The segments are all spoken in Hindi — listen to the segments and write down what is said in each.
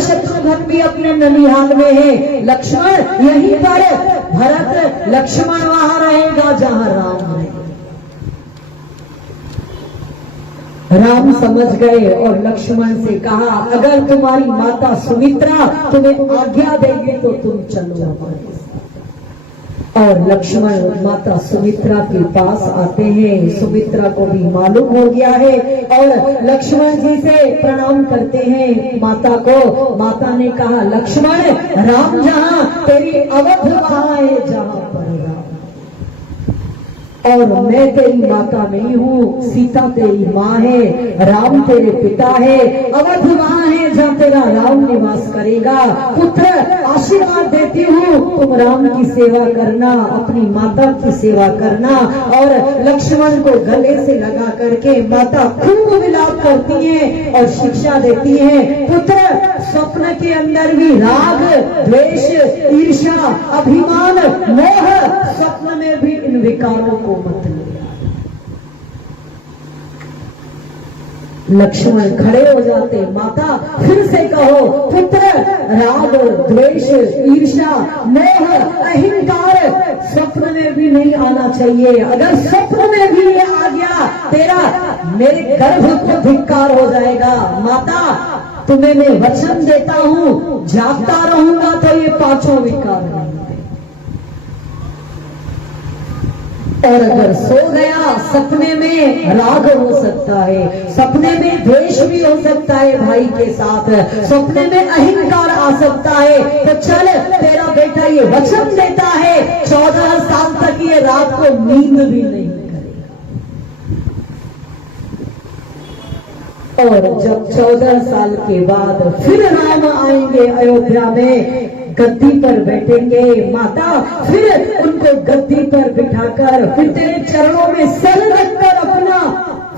शत्रुघ्न भी अपने ननिहाल में है, लक्ष्मण यहीं पर, भरत लक्ष्मण वहां रहेगा जहां राम रहेगा। राम समझ गए और लक्ष्मण से कहा, अगर तुम्हारी माता सुमित्रा तुम्हें आज्ञा देगी तो तुम चलो हमारे साथ। और लक्ष्मण माता सुमित्रा के पास आते हैं। सुमित्रा को भी मालूम हो गया है और लक्ष्मण जी से प्रणाम करते हैं माता को। माता ने कहा, लक्ष्मण, राम जहां तेरी अवध वहां है जहां पर राम, और मैं तेरी माता नहीं हूँ, सीता तेरी माँ है, राम तेरे पिता है, अवध वहां है जहाँ तेरा राम निवास करेगा। पुत्र, आशीर्वाद देती हूँ, तुम राम की सेवा करना, अपनी माता की सेवा करना। और लक्ष्मण को गले से लगा करके माता खूब विलाप करती है और शिक्षा देती है, पुत्र, स्वप्न के अंदर भी राग, द्वेष, ईर्ष्या, अभिमान, मोह, स्वप्न में भी इन विकारों को मत ले। लक्ष्मण खड़े हो जाते, माता फिर से कहो, पुत्र, राग, द्वेष, ईर्ष्या, मोह, अहंकार स्वप्न में भी नहीं आना चाहिए। अगर स्वप्न में भी ये आ गया, तेरा मेरे गर्भ को धिक्कार हो जाएगा। माता, तुम्हें मैं वचन देता हूं, जागता रहूंगा तो ये पांचों विकार नहीं। और अगर सो गया, सपने में राग हो सकता है, सपने में द्वेष भी हो सकता है भाई के साथ, सपने में अहंकार आ सकता है, तो चल, तेरा बेटा ये वचन देता है 14 साल तक ये रात को नींद भी नहीं करेगा। और जब 14 साल के बाद फिर राम आएंगे अयोध्या में, गद्दी पर बैठेंगे, माता फिर उनको गद्दी पर बिठाकर फिर तेरे चरणों में सर रखकर अपना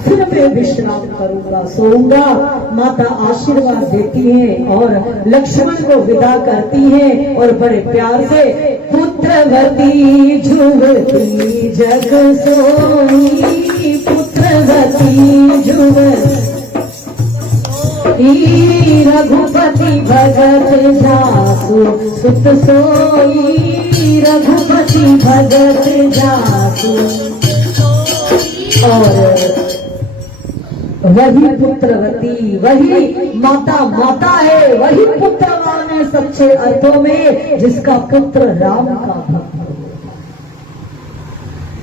फिर मैं विश्राम करूंगा, सोऊंगा। माता आशीर्वाद देती है और लक्ष्मण को विदा करती है और बड़े प्यार से, पुत्रवती जुवती जग सोई, पुत्रवती जुवती रघुपति भगत जासु सुत सोई, रघुपति भगत जासु। और वही पुत्रवती, वही माता माता है, वही पुत्रवान है सच्चे अर्थों में, जिसका पुत्र राम का भक्त,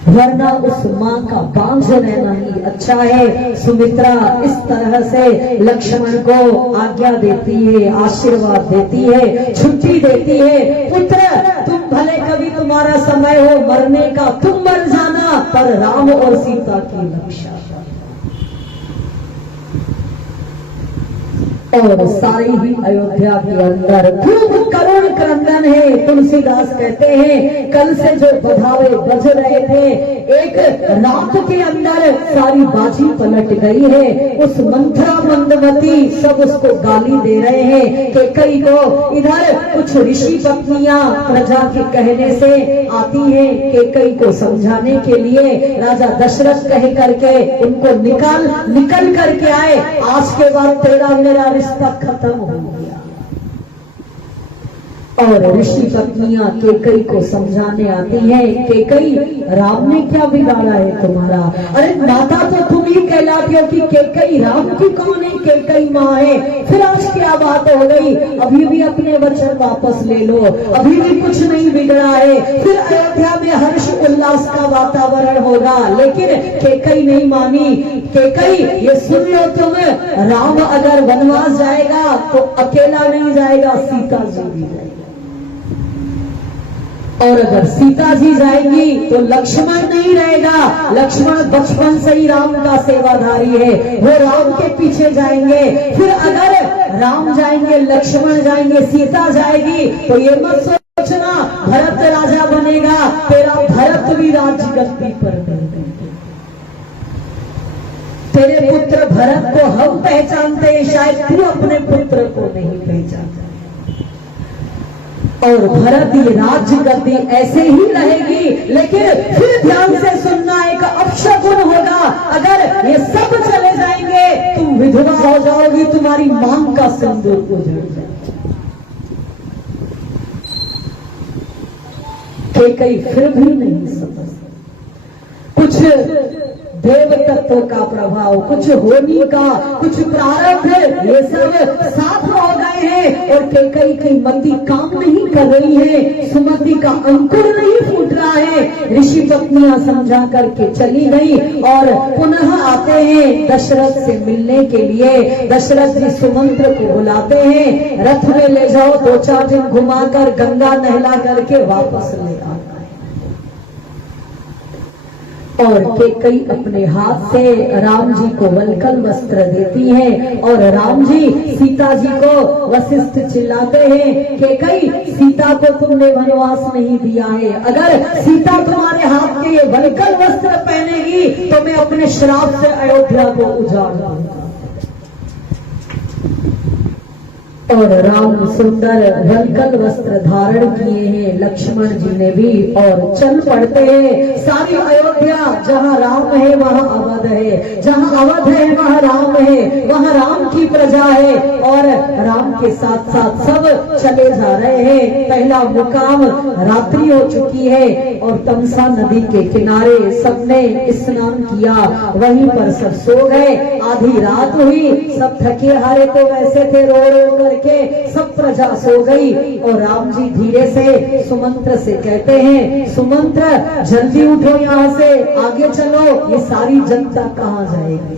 वरना उस माँ का बांझ रहना ही अच्छा है। सुमित्रा इस तरह से लक्ष्मण को आज्ञा देती है, आशीर्वाद देती है, छुट्टी देती है, पुत्र, तुम भले कभी तुम्हारा समय हो मरने का, तुम मर जाना, पर राम और सीता की रक्षा। और सारी ही अयोध्या के अंदर खूब करुण क्रंदन है। तुलसीदास कहते हैं, कल से जो बधावे बज रहे थे, एक रात के अंदर सारी बाजी पलट गई है। उस मंथरा मंदमती सब उसको गाली दे रहे हैं। कैकई को इधर कुछ ऋषि पत्नियां प्रजा के कहने से आती हैं, कैकई को समझाने के लिए राजा दशरथ कह करके उनको निकल करके आए, आज के बाद तेरा मेरा रिश्ता खत्म हो गया। और ऋषि पत्नियां कैकई को समझाने आती हैं, कैकई, राम ने क्या बिगाड़ा है तुम्हारा? अरे माता तो तुम ही कहलाती हो कि कैकई राम की कौन है? कैकई माँ है। फिर आज क्या बात हो गई? अभी भी अपने वचन वापस ले लो, अभी भी कुछ नहीं बिगड़ा है। फिर अयोध्या में हर्ष उल्लास का वातावरण होगा। लेकिन कैकई नहीं मानी। कैकई, ये सुन लो तुम, राम अगर वनवास जाएगा तो अकेला नहीं जाएगा, सीता जी भी जाएगी, और अगर सीता जी जाएंगी तो लक्ष्मण नहीं रहेगा। लक्ष्मण बचपन से ही राम का सेवाधारी है, वो राम के पीछे जाएंगे। फिर अगर राम जाएंगे, लक्ष्मण जाएंगे, सीता जाएगी, तो ये मत सोचना भरत राजा बनेगा, तेरा भरत भी राज्य गद्दी पर नहीं। तेरे पुत्र भरत को हम पहचानते हैं, शायद तू अपने पुत्र को नहीं पहचानता। और भरत ये राज्य गद्दी ऐसे ही रहेगी। लेकिन फिर ध्यान से सुनना, एक अपशकुन होगा। अगर ये सब चले जाए चलेंगे तुम विधवा हो जाओगी, तुम्हारी मांग का सिंदूर उजड़ जाएगा। कैकेयी फिर भी नहीं समझ, कुछ देव तत्व का प्रभाव, कुछ होनी का, कुछ प्रारब्ध, ये सब साथ हो गए हैं और कैकेयी की मति काम नहीं कर रही है, सुमति का अंकुर नहीं फूट रहा है। ऋषि पत्नियां समझा करके चली गई और पुनः आते हैं दशरथ से मिलने के लिए। दशरथ जी सुमंत्र को बुलाते हैं, रथ में ले जाओ, 2-4 दिन घुमाकर गंगा नहला करके वापस ले आओ। और कैकेयी अपने हाथ से राम जी को वल्कल वस्त्र देती है और राम जी सीता जी को वशिष्ठ चिल्लाते हैं, कैकेयी सीता को तुमने वनवास नहीं दिया है, अगर सीता तुम्हारे हाथ के ये वल्कल वस्त्र पहनेगी तो मैं अपने श्राप से अयोध्या को उजाड़ दूंगा। और राम सुंदर वल्कल वस्त्र धारण किए हैं, लक्ष्मण जी ने भी, और चल पड़ते हैं। सारी अयोध्या, जहाँ राम है वहाँ अवध है, जहाँ अवध है वहाँ राम है, वहाँ राम की प्रजा है और राम के साथ साथ सब चले जा रहे हैं। पहला मुकाम रात्रि हो चुकी है और तमसा नदी के किनारे सबने स्नान किया, वहीं पर सब सो गए। आधी रात हुई, सब थके हारे तो वैसे थे, रो रो करके सब प्रजा सो गई और राम जी धीरे से सुमंत्र से कहते हैं, सुमंत्र जल्दी उठो, यहाँ से आगे चलो, ये सारी जनता कहाँ जाएगी।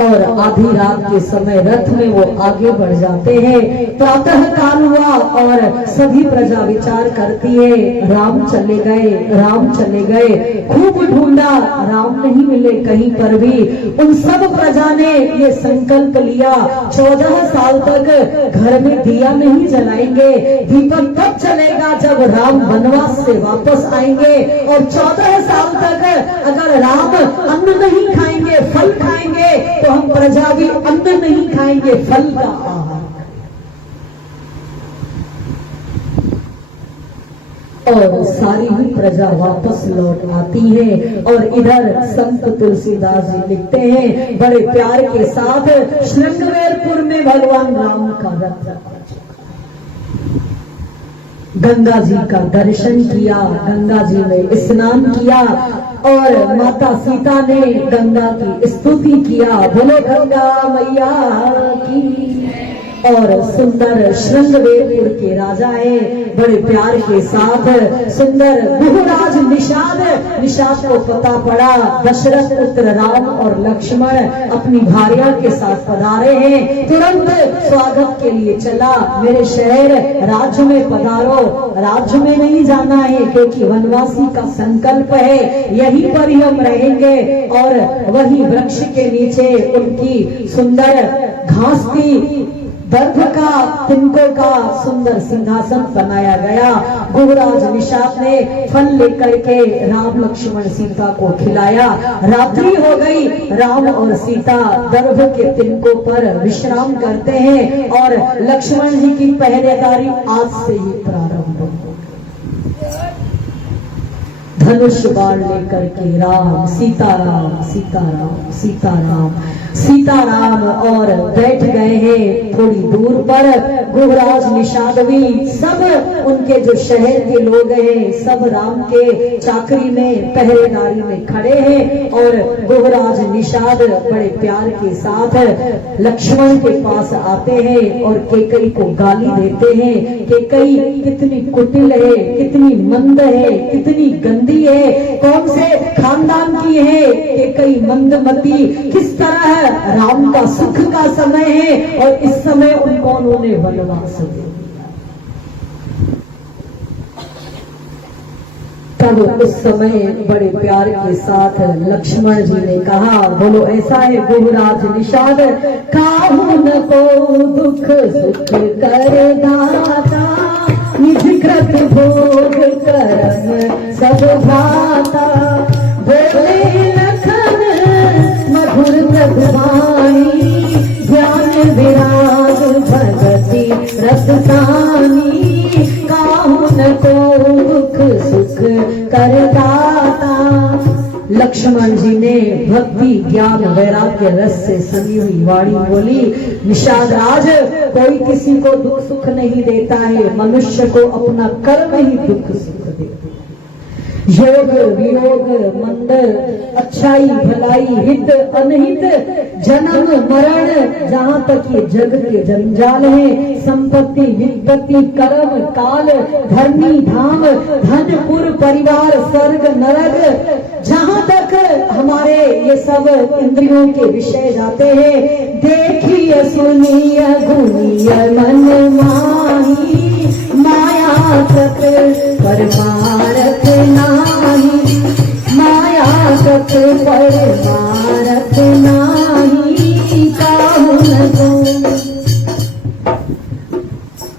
और आधी रात के समय रथ में वो आगे बढ़ जाते हैं। प्रातः काल हुआ और सभी प्रजा विचार करती है, राम चले गए, राम चले गए। खूब ढूंढा, राम नहीं मिले कहीं पर भी। उन सब प्रजा ने ये संकल्प लिया, 14 साल तक घर में दिया नहीं जलाएंगे, दीपक तब चलेगा जब राम वनवास से वापस आएंगे। और 14 साल तक अगर राम अन्न नहीं खाएंगे, फल खाएंगे, तो हम प्रजा भी अन्न नहीं खाएंगे, फल का आहार। और सारी ही प्रजा वापस लौट आती है। और इधर संत तुलसीदास जी लिखते हैं, बड़े प्यार के साथ श्रृंगवेरपुर में भगवान राम का रथ, गंगा जी का दर्शन किया, गंगा जी में स्नान किया और माता सीता ने गंगा की स्तुति किया, बोलो गंगा मैया की। और सुंदर श्रृंगवेरपुर के राजा है, बड़े प्यार के साथ सुंदर गुहराज निषाद को पता पड़ा दशरथ पुत्र राम और लक्ष्मण अपनी भार्या के साथ पधारे हैं। तुरंत स्वागत के लिए चला, मेरे शहर राज्य में पधारो। राज्य में नहीं जाना है क्योंकि वनवासी का संकल्प है, यहीं पर ही हम रहेंगे। और वही वृक्ष के नीचे उनकी सुंदर घास की दर्भ का, तिनकों का सुंदर सिंहासन बनाया गया। गुहराज निषाद ने फल लेकर के राम लक्ष्मण सीता को खिलाया। रात्रि हो गई, राम और सीता दर्भ के तिनकों पर विश्राम करते हैं और लक्ष्मण जी की पहरेदारी आज से ही प्रारंभ हो। धनुष बाण लेकर के राम, सीताराम सीताराम सीताराम सीताराम और बैठ गए हैं। थोड़ी दूर पर गुहराज निषाद भी, सब उनके जो शहर के लोग हैं, सब राम के चाकरी में पहरेदारी में खड़े हैं। और गुहराज निषाद बड़े प्यार के साथ लक्ष्मण के पास आते हैं और कैकेयी को गाली देते हैं। कैकेयी कितनी कुटिल है, कितनी मंद है, कितनी गंदी है, कौन से खानदान की है कैकेयी मंदमती, किस तरह राम का सुख का समय है और इस समय उनको उन्होंने वनवास दिया। तब उस समय बड़े प्यार के साथ लक्ष्मण जी ने कहा, बोलो ऐसा है गुहराज निषाद, काहुन को दुख सुख कर दाता, निज कृत भोग करन सब भाता, बोले लखन मधुर प्रभुवाणी, ज्ञान विराग भगति रससानी, काहुन को दुख सुख कर दाता। लक्ष्मण जी ने भक्ति ज्ञान वैराग्य रस से सनी हुई वाणी बोली, निषाद राज कोई किसी को दुख सुख नहीं देता है, मनुष्य को अपना कर्म ही दुख सुख देता है। योग वियोग मंद अच्छाई भलाई हित अनहित जन्म मरण जहाँ तक ये जग के जंजाल है, संपत्ति विपत्ति कर्म काल धर्मी धाम धनपुर परिवार स्वर्ग नरक, जहाँ तक हमारे ये सब इंद्रियों के विषय जाते हैं, देखिए सुनिए घूमिए मन माही, माया सत परमारथ नाही, माया सत परमारथ नाही, काहू न को।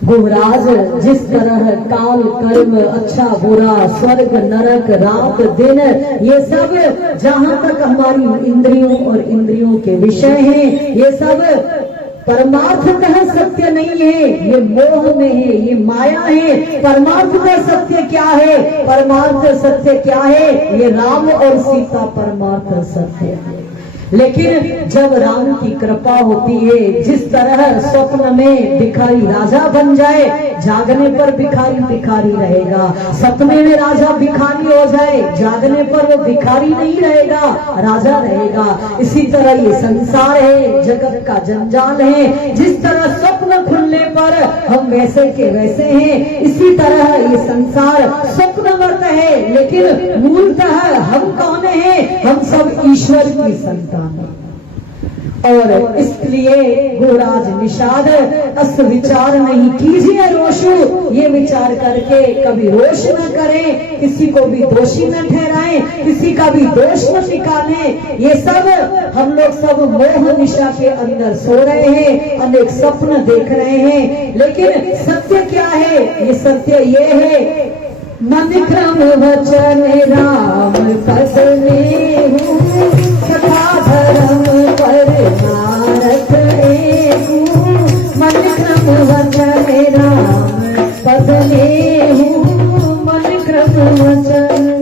गुहराज जिस तरह काल कर्म अच्छा बुरा स्वर्ग नरक रात दिन ये सब जहाँ तक हमारी इंद्रियों और इंद्रियों के विषय हैं, ये सब परमार्थतः सत्य नहीं है, ये मोह में है, ये माया है। परमार्थतः सत्य क्या है? परमार्थ सत्य क्या है? ये राम और सीता परमार्थ सत्य है। लेकिन जब राम की कृपा होती है, जिस तरह स्वप्न में भिखारी राजा बन जाए, जागने पर भिखारी भिखारी रहेगा, सपने में राजा भिखारी हो जाए, जागने पर वो भिखारी नहीं रहेगा, राजा रहेगा। इसी तरह ये संसार है, जगत का जंजाल है। जिस तरह स्वप्न खुलने पर हम वैसे के वैसे हैं, इसी तरह ये संसार स्वप्नवत है, लेकिन मूलतः हम कौन हैं? हम सब ईश्वर की संतान। और इसलिए गुहराज निषाद अस विचार नहीं कीजिए रोषु, ये विचार करके कभी रोष न करें, किसी को भी दोषी न ठहराएं, किसी का भी दोष न निकालें। ये सब हम लोग सब मोह निशा के अंदर सो रहे हैं, अनेक स्वप्न देख रहे हैं, लेकिन सत्य क्या है? ये सत्य ये है, मन क्रम वचन राम पद में हूँ, सदा धर्म परमारथ एक हूँ, मन क्रम वचन राम पद में हूँ, मन क्रम वचन।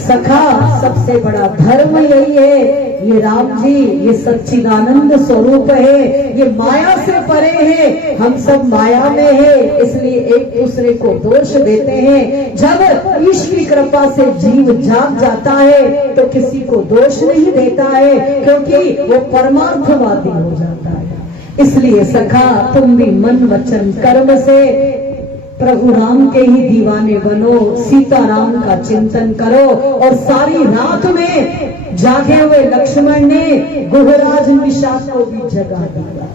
सखा सबसे बड़ा धर्म यही है, ये राम जी ये सच्चिदानंद स्वरूप है, ये माया से परे है, हम सब माया में है, इसलिए एक दूसरे को दोष देते हैं। जब ईश्वर की कृपा से जीव जाग जाता है तो किसी को दोष नहीं देता है, क्योंकि वो परमार्थवादी हो जाता है। इसलिए सखा तुम भी मन वचन कर्म से प्रभु राम के ही दीवाने बनो, सीता राम का चिंतन करो। और सारी रात में जागे हुए लक्ष्मण ने गुहराज निषाद को भी जगा दिया।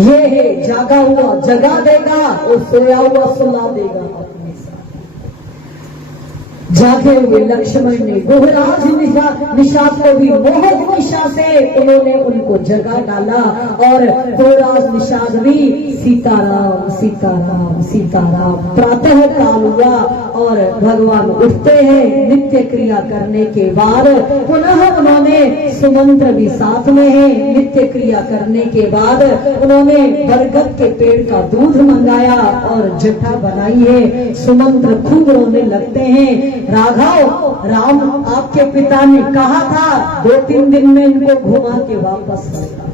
ये है जागा हुआ जगा देगा और सोया हुआ सुला देगा अपने साथ। जागे हुए लक्ष्मण ने गुहराज निषाद को भी मोहक निशा से उन्होंने उनको जगा डाला, और गुहराज निषाद भी सीताराम सीताराम सीताराम। प्रातः काल हुआ और भगवान उठते हैं, नित्य क्रिया करने के बाद पुनः उन्होंने सुमंत्र भी साथ में है, नित्य क्रिया करने के बाद उन्होंने बरगद के पेड़ का दूध मंगाया और जटा बनाई है। सुमंत्र खूब रोने लगते हैं, राघव राम आपके पिता ने कहा था 2-3 दिन में इनको घुमा के वापस लाएगा।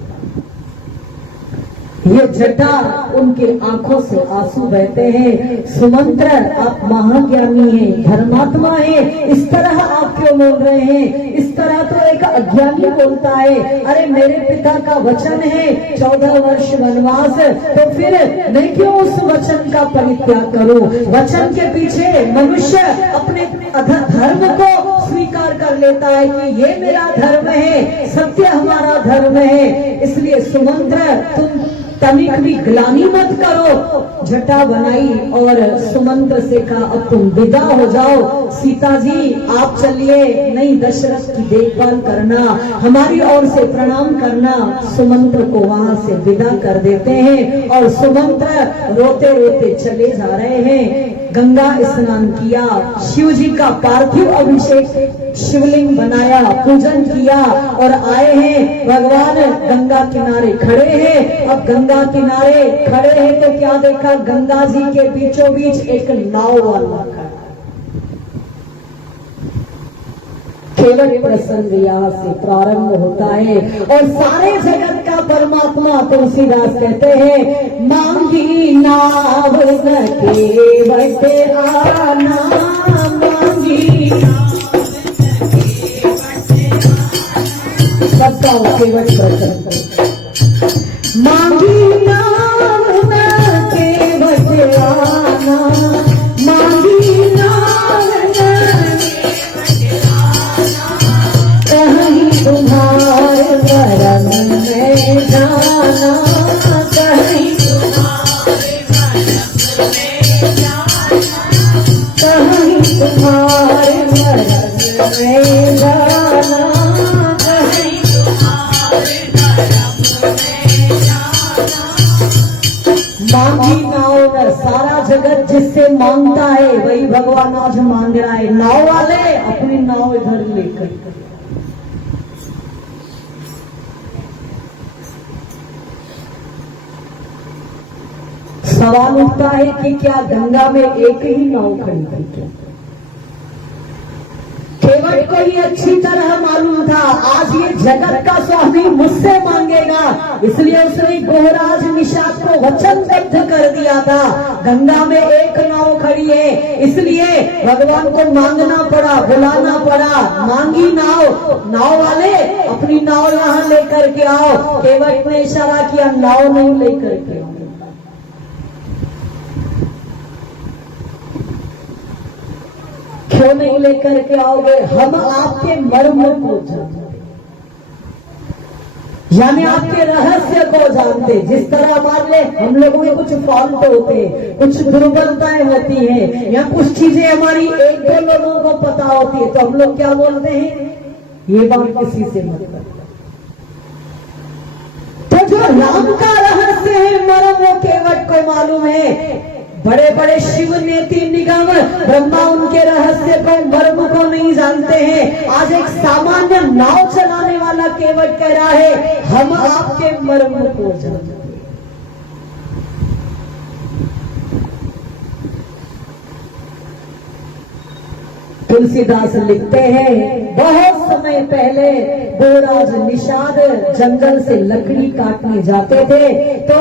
ये जटा उनके आंखों से आंसू बहते हैं। सुमंत्र आप महाज्ञानी हैं, धर्मात्मा हैं, इस तरह आप क्यों बोल रहे हैं? इस तरह तो एक अज्ञानी बोलता है। अरे मेरे पिता का वचन है 14 वर्ष वनवास, तो फिर मैं क्यों उस वचन का परित्याग करूं? वचन के पीछे मनुष्य अपने धर्म को स्वीकार कर लेता है कि ये मेरा धर्म है, सत्य हमारा धर्म है। इसलिए सुमंत्र तुम तनिक भी ग्लानि मत करो। जटा बनाई और सुमंत्र से कहा अब तुम विदा हो जाओ, सीता जी आप चलिए, नहीं दशरथ की देखभाल करना, हमारी ओर से प्रणाम करना। सुमंत्र को वहां से विदा कर देते हैं और सुमंत्र रोते रोते चले जा रहे हैं। गंगा स्नान किया, शिव जी का पार्थिव अभिषेक शिवलिंग बनाया, पूजन किया और आए हैं। भगवान गंगा किनारे खड़े हैं। अब गंगा किनारे खड़े हैं तो क्या देखा? गंगा जी के बीचों बीच एक नाव वाला खड़ा। केवट प्रसंग यहाँ से प्रारंभ होता है और सारे जगत का परमात्मा तुलसीदास कहते हैं, मांगी नाव न केवट आना, मांगी सबका केवट प्रसंग, मांगी नाव न केवट आना, मांगी नाव न कहीं तुम्हारे वरन में जाना, कहीं तुम्हारे वरन में जाना, कहीं तुम्हारे वरन में जाना, कहीं तुम्हारे वरन में जाना। मांगी नाव न, सारा जगत जिससे मांगता है वही भगवान आज मांग रहा है। नाव वाले अपनी नाव इधर लेकर, सवाल उठता है कि क्या गंगा में एक ही नाव खड़ी थी क्या? केवट को ही अच्छी तरह मालूम था आज ये जगत का स्वामी मुझसे मांगेगा, इसलिए उसने गोहराज निषाद को वचनबद्ध कर दिया था। गंगा में एक नाव खड़ी है, इसलिए भगवान को मांगना पड़ा, बुलाना पड़ा। मांगी नाव, नाव वाले अपनी नाव यहाँ लेकर के आओ। केवट ने इशारा किया, नाव नहीं लेकर के आओ। क्यों नहीं लेकर के आओगे? हम आपके मर्म को जानते, यानी आपके रहस्य को जानते। जिस तरह मान ले हम लोगों में कुछ फॉल्ट होते, कुछ दुर्बलताएं होती हैं, या कुछ चीजें हमारी एक दो लोगों को पता होती है, तो हम लोग क्या बोलते हैं, ये बात किसी से मत कर। तो जो राम का रहस्य है मर्म, वो केवट को मालूम है। बड़े बड़े शिव नेति निगम ब्रह्मा उनके रहस्य को, मर्म को नहीं जानते हैं। आज एक सामान्य नाव चलाने वाला केवट कह रहा है, हम आपके मर्म को जानते हैं। तुलसीदास लिखते हैं, बहुत समय पहले गोहराज निषाद जंगल से लकड़ी काटने जाते थे, तो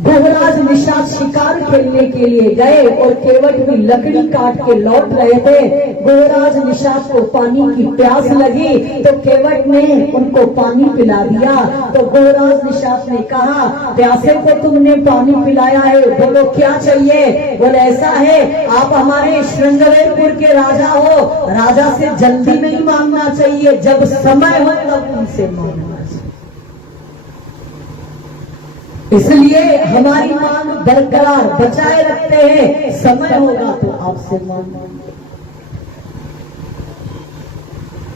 गोहराज निषाद शिकार खेलने के लिए गए और केवट भी लकड़ी काट के लौट रहे थे। गोहराज निषाद को पानी की प्यास लगी तो केवट ने उनको पानी पिला दिया। तो गोहराज निषाद ने कहा, प्यासे को तुमने पानी पिलाया है, बोलो क्या चाहिए? बोले ऐसा है, आप हमारे श्रृंगवेरपुर के राजा हो, राजा से जल्दी नहीं मांगना चाहिए, जब समय हो तब उनसे मांगना चाहिए। इसलिए हमारी मांग बरकरार बचाए रखते हैं, समय होगा तो आपसे मांगेंगे।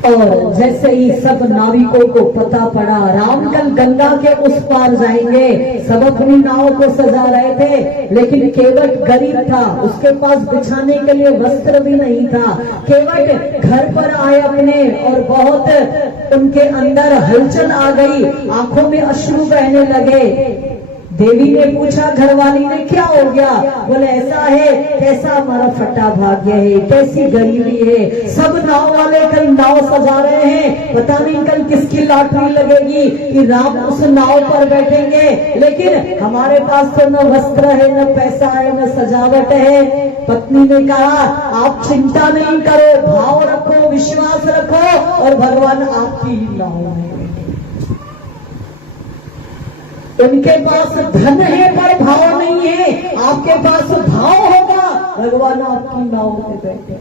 और जैसे ही सब नाविकों को पता पड़ा राम कल गंगा के उस पार जाएंगे, सब अपनी नाव को सजा रहे थे, लेकिन केवट गरीब था, उसके पास बिछाने के लिए वस्त्र भी नहीं था। केवट घर पर आए अपने, और बहुत उनके अंदर हलचल आ गई, आंखों में अश्रु बहने लगे। देवी ने पूछा, घरवाली ने, क्या हो गया? बोले ऐसा है, कैसा हमारा फटा भाग्य है, कैसी गरीबी है। सब नाव वाले कल नाव सजा रहे हैं, पता नहीं कल किसकी लॉटरी लगेगी कि राम उस नाव पर बैठेंगे, लेकिन हमारे पास तो न वस्त्र है, न पैसा है, न सजावट है। पत्नी ने कहा, आप चिंता नहीं करो, भाव रखो, विश्वास रखो, और भगवान आपकी ही नाव है। उनके पास धन है पर भाव नहीं है, आपके पास भाव होगा, भगवान आपकी नाव में बैठे।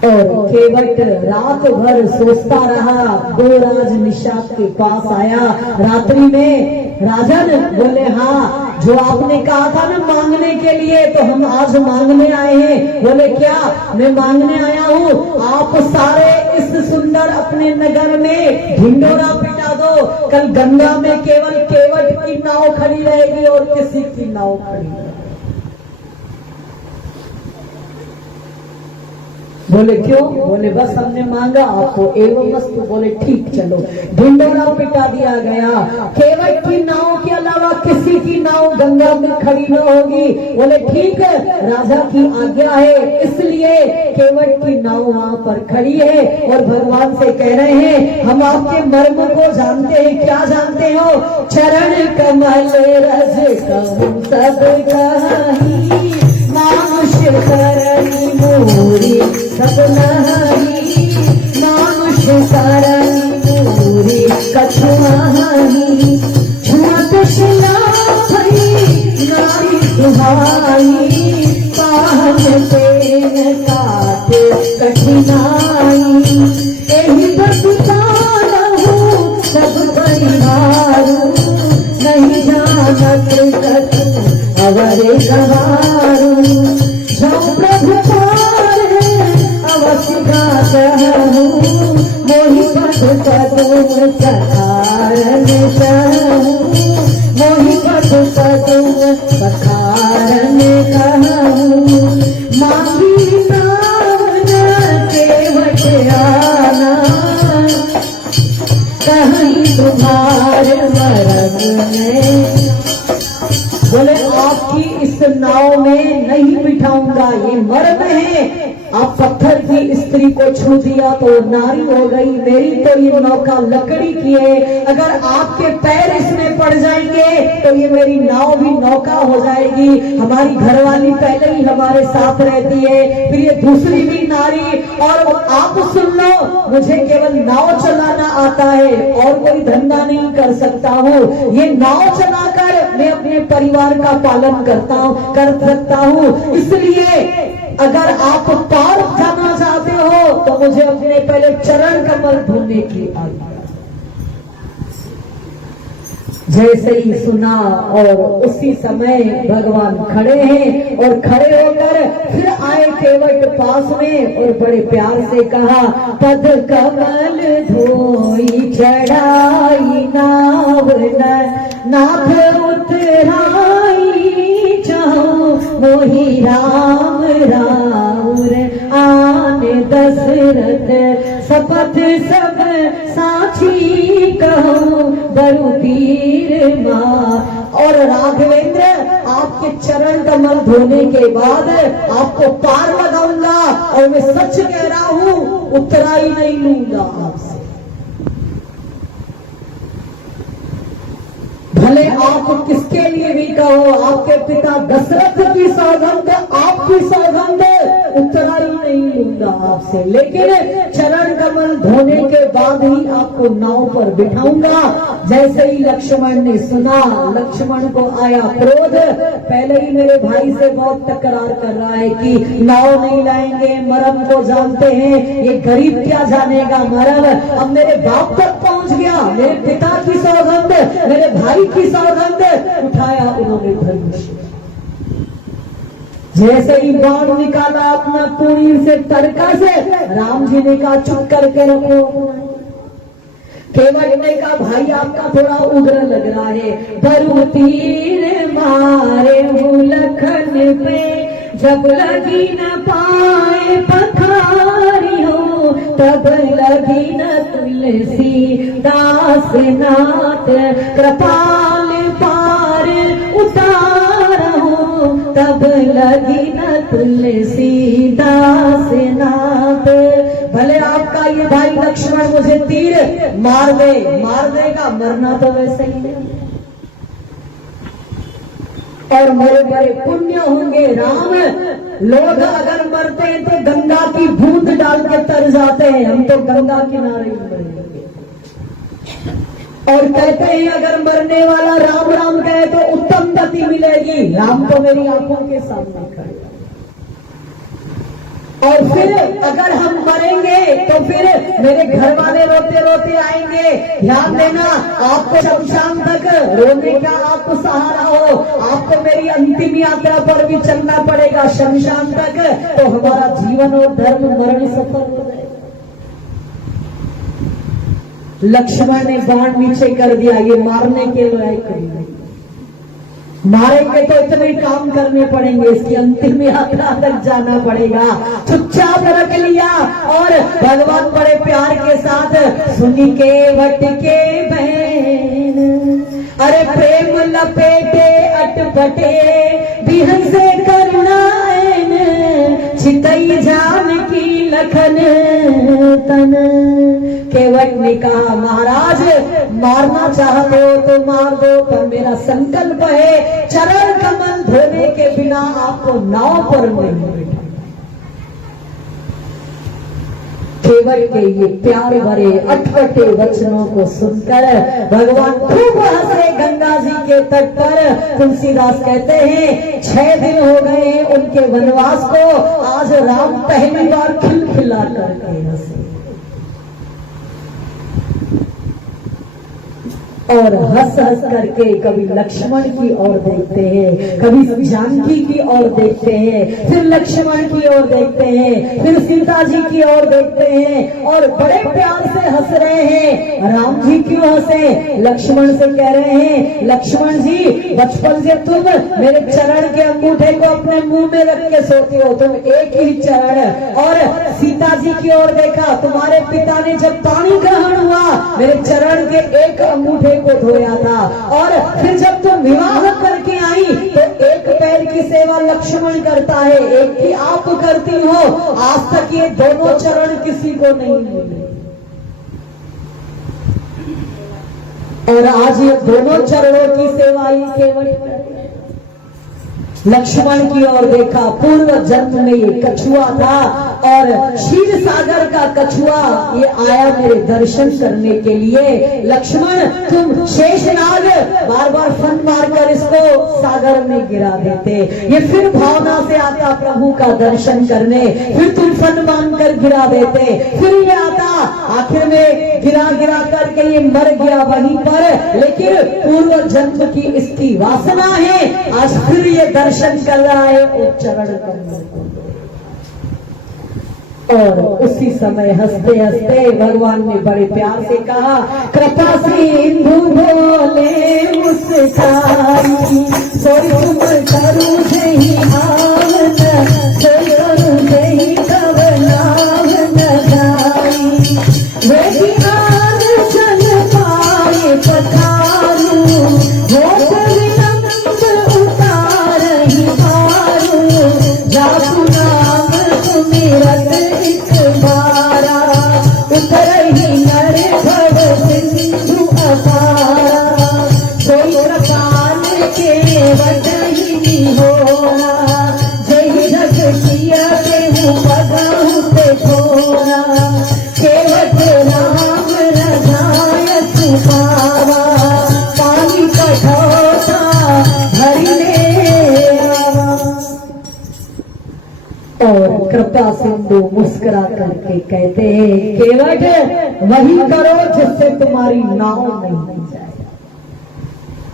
और केवट रात भर सोचता रहा। गोहराज निषाद के पास आया रात्रि में। राजन बोले, हाँ, जो आपने कहा था ना मांगने के लिए, तो हम आज मांगने आए हैं। बोले क्या? मैं मांगने आया हूँ, आप सारे इस सुंदर अपने नगर में ढिंडोरा पिटा दो, कल गंगा में केवल केवट की नाव खड़ी रहेगी और किसी की नाव खड़ी रहेगी। बोले क्यों? बोले बस हमने मांगा आपको एवं वस्तु। बोले ठीक चलो। ढिंडोरा पिटा दिया गया। केवट की नाव के अलावा किसी की नाव गंगा में खड़ी न होगी। बोले ठीक है, राजा की आज्ञा है, इसलिए केवट की नाव वहां पर खड़ी है और भगवान से कह रहे हैं हम आपके मर्म को जानते हैं। क्या जानते हो? चरण कमल रज कम सब कहीं, मानुष करनी मोरी सब नही, मानुष करनी मोरी कछुआही, छुअत शिला भई नारी दुहाई, पाहन तेन काट कठिनाई, एहि बतुतालहु सब परिवारू, नहीं जानत कछु अवरे गवारू, जो प्रभु पार अवश्य गाहू, मोहि पद पदुम सखारन कहूँ, मोहि पद पदुम सखारन कहूँ, मांगी नावन केवट आना, कहीं तुम्हारे मरम में। बोले आपकी इस नाव में नहीं बिठाऊंगा, ये मर्म है। आप पत्थर की स्त्री को छू दिया तो नारी हो गई, मेरी तो ये नौका लकड़ी की है। अगर आपके पैर इसमें पड़ जाएंगे तो ये मेरी नाव भी नौका हो जाएगी। हमारी घरवाली पहले ही हमारे साथ रहती है, फिर ये दूसरी भी नारी। और आप सुन लो, मुझे केवल नाव चलाना आता है और कोई धंधा नहीं कर सकता हूँ। ये नाव चलाकर मैं अपने परिवार का पालन कर सकता हूँ। इसलिए अगर आप पार जाना चाहते हो तो मुझे अपने पहले चरण कमल धोने की आज्ञा। जैसे ही सुना और उसी समय भगवान खड़े हैं और खड़े होकर फिर आए केवट पास में और बड़े प्यार से कहा, पद कमल धोई चढ़ाई नाव नाथ उतराई, जाओ मोहि राम राउर आन दशरथ, शपथ सब साक्षी कहो बरु तीर माँ। और राघवेंद्र आपके चरण कमल धोने के बाद आपको पार लगाऊंगा और मैं सच कह रहा हूं उतराई नहीं लूंगा आपसे। भले आप किसके लिए भी कहो, आपके पिता दशरथ की सौगंध, आपकी सौगंध, उतराई नहीं लूंगा आपसे, लेकिन चरण कमल धोने के बाद ही आपको नाव पर बिठाऊंगा। जैसे ही लक्ष्मण ने सुना, लक्ष्मण को आया क्रोध। पहले ही मेरे भाई से बहुत तकरार कर रहा है कि नाव नहीं लाएंगे, मरम को जानते हैं, ये गरीब क्या जानेगा मरम। अब मेरे बाप तक पहुंच गया, मेरे पिता की सौगंध, मेरे भाई की सौगंध, उठाया उन्होंने धनुष। जैसे ही बाण निकाला अपना पूरी से तड़का से, राम जी ने कहा चुप करके रखो। केवट ने कहा भाई आपका थोड़ा उग्र लग रहा है। बरु तीर मारे लखन पे, जब लगी न पाए पथारी हो, तब लगी न तुलसी दास नाथ, कृपाल पार उतारो, तब लगी न तुलसी दास नाथ। भले आपका ये भाई लक्ष्मण मुझे तीर मार देगा, मरना तो वैसे ही है। और मेरे बड़े पुण्य होंगे राम। लोग अगर मरते हैं तो गंगा की बूंद डाल के तर जाते हैं, हम तो गंगा किनारे ही मरेंगे। और कहते हैं अगर मरने वाला राम राम कहे तो उत्तम गति मिलेगी। राम तो मेरी आंखों के सामने खड़े। और फिर अगर हम मरेंगे तो फिर मेरे घर वाले रोते रोते आएंगे। ध्यान देना, आपको शमशान तक रोने का आपको सहारा हो, आपको मेरी अंतिम यात्रा पर भी चलना पड़ेगा शमशान तक, तो हमारा जीवन और धर्म मरण सफल हो जाए। लक्ष्मण ने बाण नीचे कर दिया, ये मारने के लायक नहीं। मारेंगे तो इतने काम करने पड़ेंगे, इसकी अंतिम यात्रा तक जाना पड़ेगा। चुपचाप रख लिया और भगवान बड़े प्यार के साथ सुनी के वट के बहन, अरे प्रेम लपेटे अटपटे बिहन से करुणाएन, चितई जान की लखन तन। केवट ने कहा महाराज मारना चाहते हो तो मार दो, पर मेरा संकल्प है चरण कमल धोने के बिना आपको नाव पर नहीं बैठा। केवट के ये प्यार भरे अटपटे वचनों को सुनकर भगवान खूब हंसे गंगा जी के तट पर। तुलसीदास कहते हैं 6 दिन हो गए उनके वनवास को, आज राम पहली बार खिलखिला करके हंसे और हंस हंस करके कभी लक्ष्मण की ओर देखते हैं, कभी जानकी की ओर देखते हैं, फिर लक्ष्मण की ओर देखते हैं, फिर सीता जी की ओर देखते हैं और बड़े प्यार से हंस रहे हैं। राम जी क्यों हंसे? लक्ष्मण से कह रहे हैं लक्ष्मण जी बचपन से तुम मेरे चरण के अंगूठे को अपने मुंह में रख के सोते हो, तुम एक ही चरण। और सीता जी की ओर देखा, तुम्हारे पिता ने जब पानी ग्रहण हुआ मेरे चरण के एक अंगूठे को धोया था, और फिर जब तुम विवाह करके आई तो एक पैर की सेवा लक्ष्मण करता है, एक की आप करती हो। आज तक ये दोनों चरण किसी को नहीं मिले और आज ये दोनों चरणों की सेवा ही केवल लक्ष्मण की ओर देखा। पूर्व जन्म में ये कछुआ था और क्षीर सागर का कछुआ ये आया मेरे दर्शन करने के लिए। लक्ष्मण तुम शेषनाग बार बार फन मारकर इसको सागर में गिरा देते, ये फिर भावना से आता प्रभु का दर्शन करने, फिर तुम फन मारकर गिरा देते, फिर ये आता, आखिर में गिरा गिरा करके ये मर गया वहीं पर। लेकिन पूर्व जन्म की इसकी वासना है, आज फिर ये दर्शन कर रहा है चरण कमल। और उसी समय हंसते हंसते भगवान ने बड़े प्यार से कहा कृपा सिंधु बोले मुस्काई, सोई तुम करू जही आवन, सोई करू जही कब नाम लगाई। वे आन चल पाए पधारू, होत विलंब उतारहि पारू, जापु नाम सुमिरत एक बारा, उतरहि नर भव सिंधु अपारा। सोई प्रकाल के वटहि होरा, जय जग किया केहू पगहु ते थोरा। केवट राम रजायत पावा, पानी कठोता भरिले आवा। और कृपा सिंधु मुस्कुरा करके कहते हैं केवट वही करो जिससे तुम्हारी नाव नहीं जाए।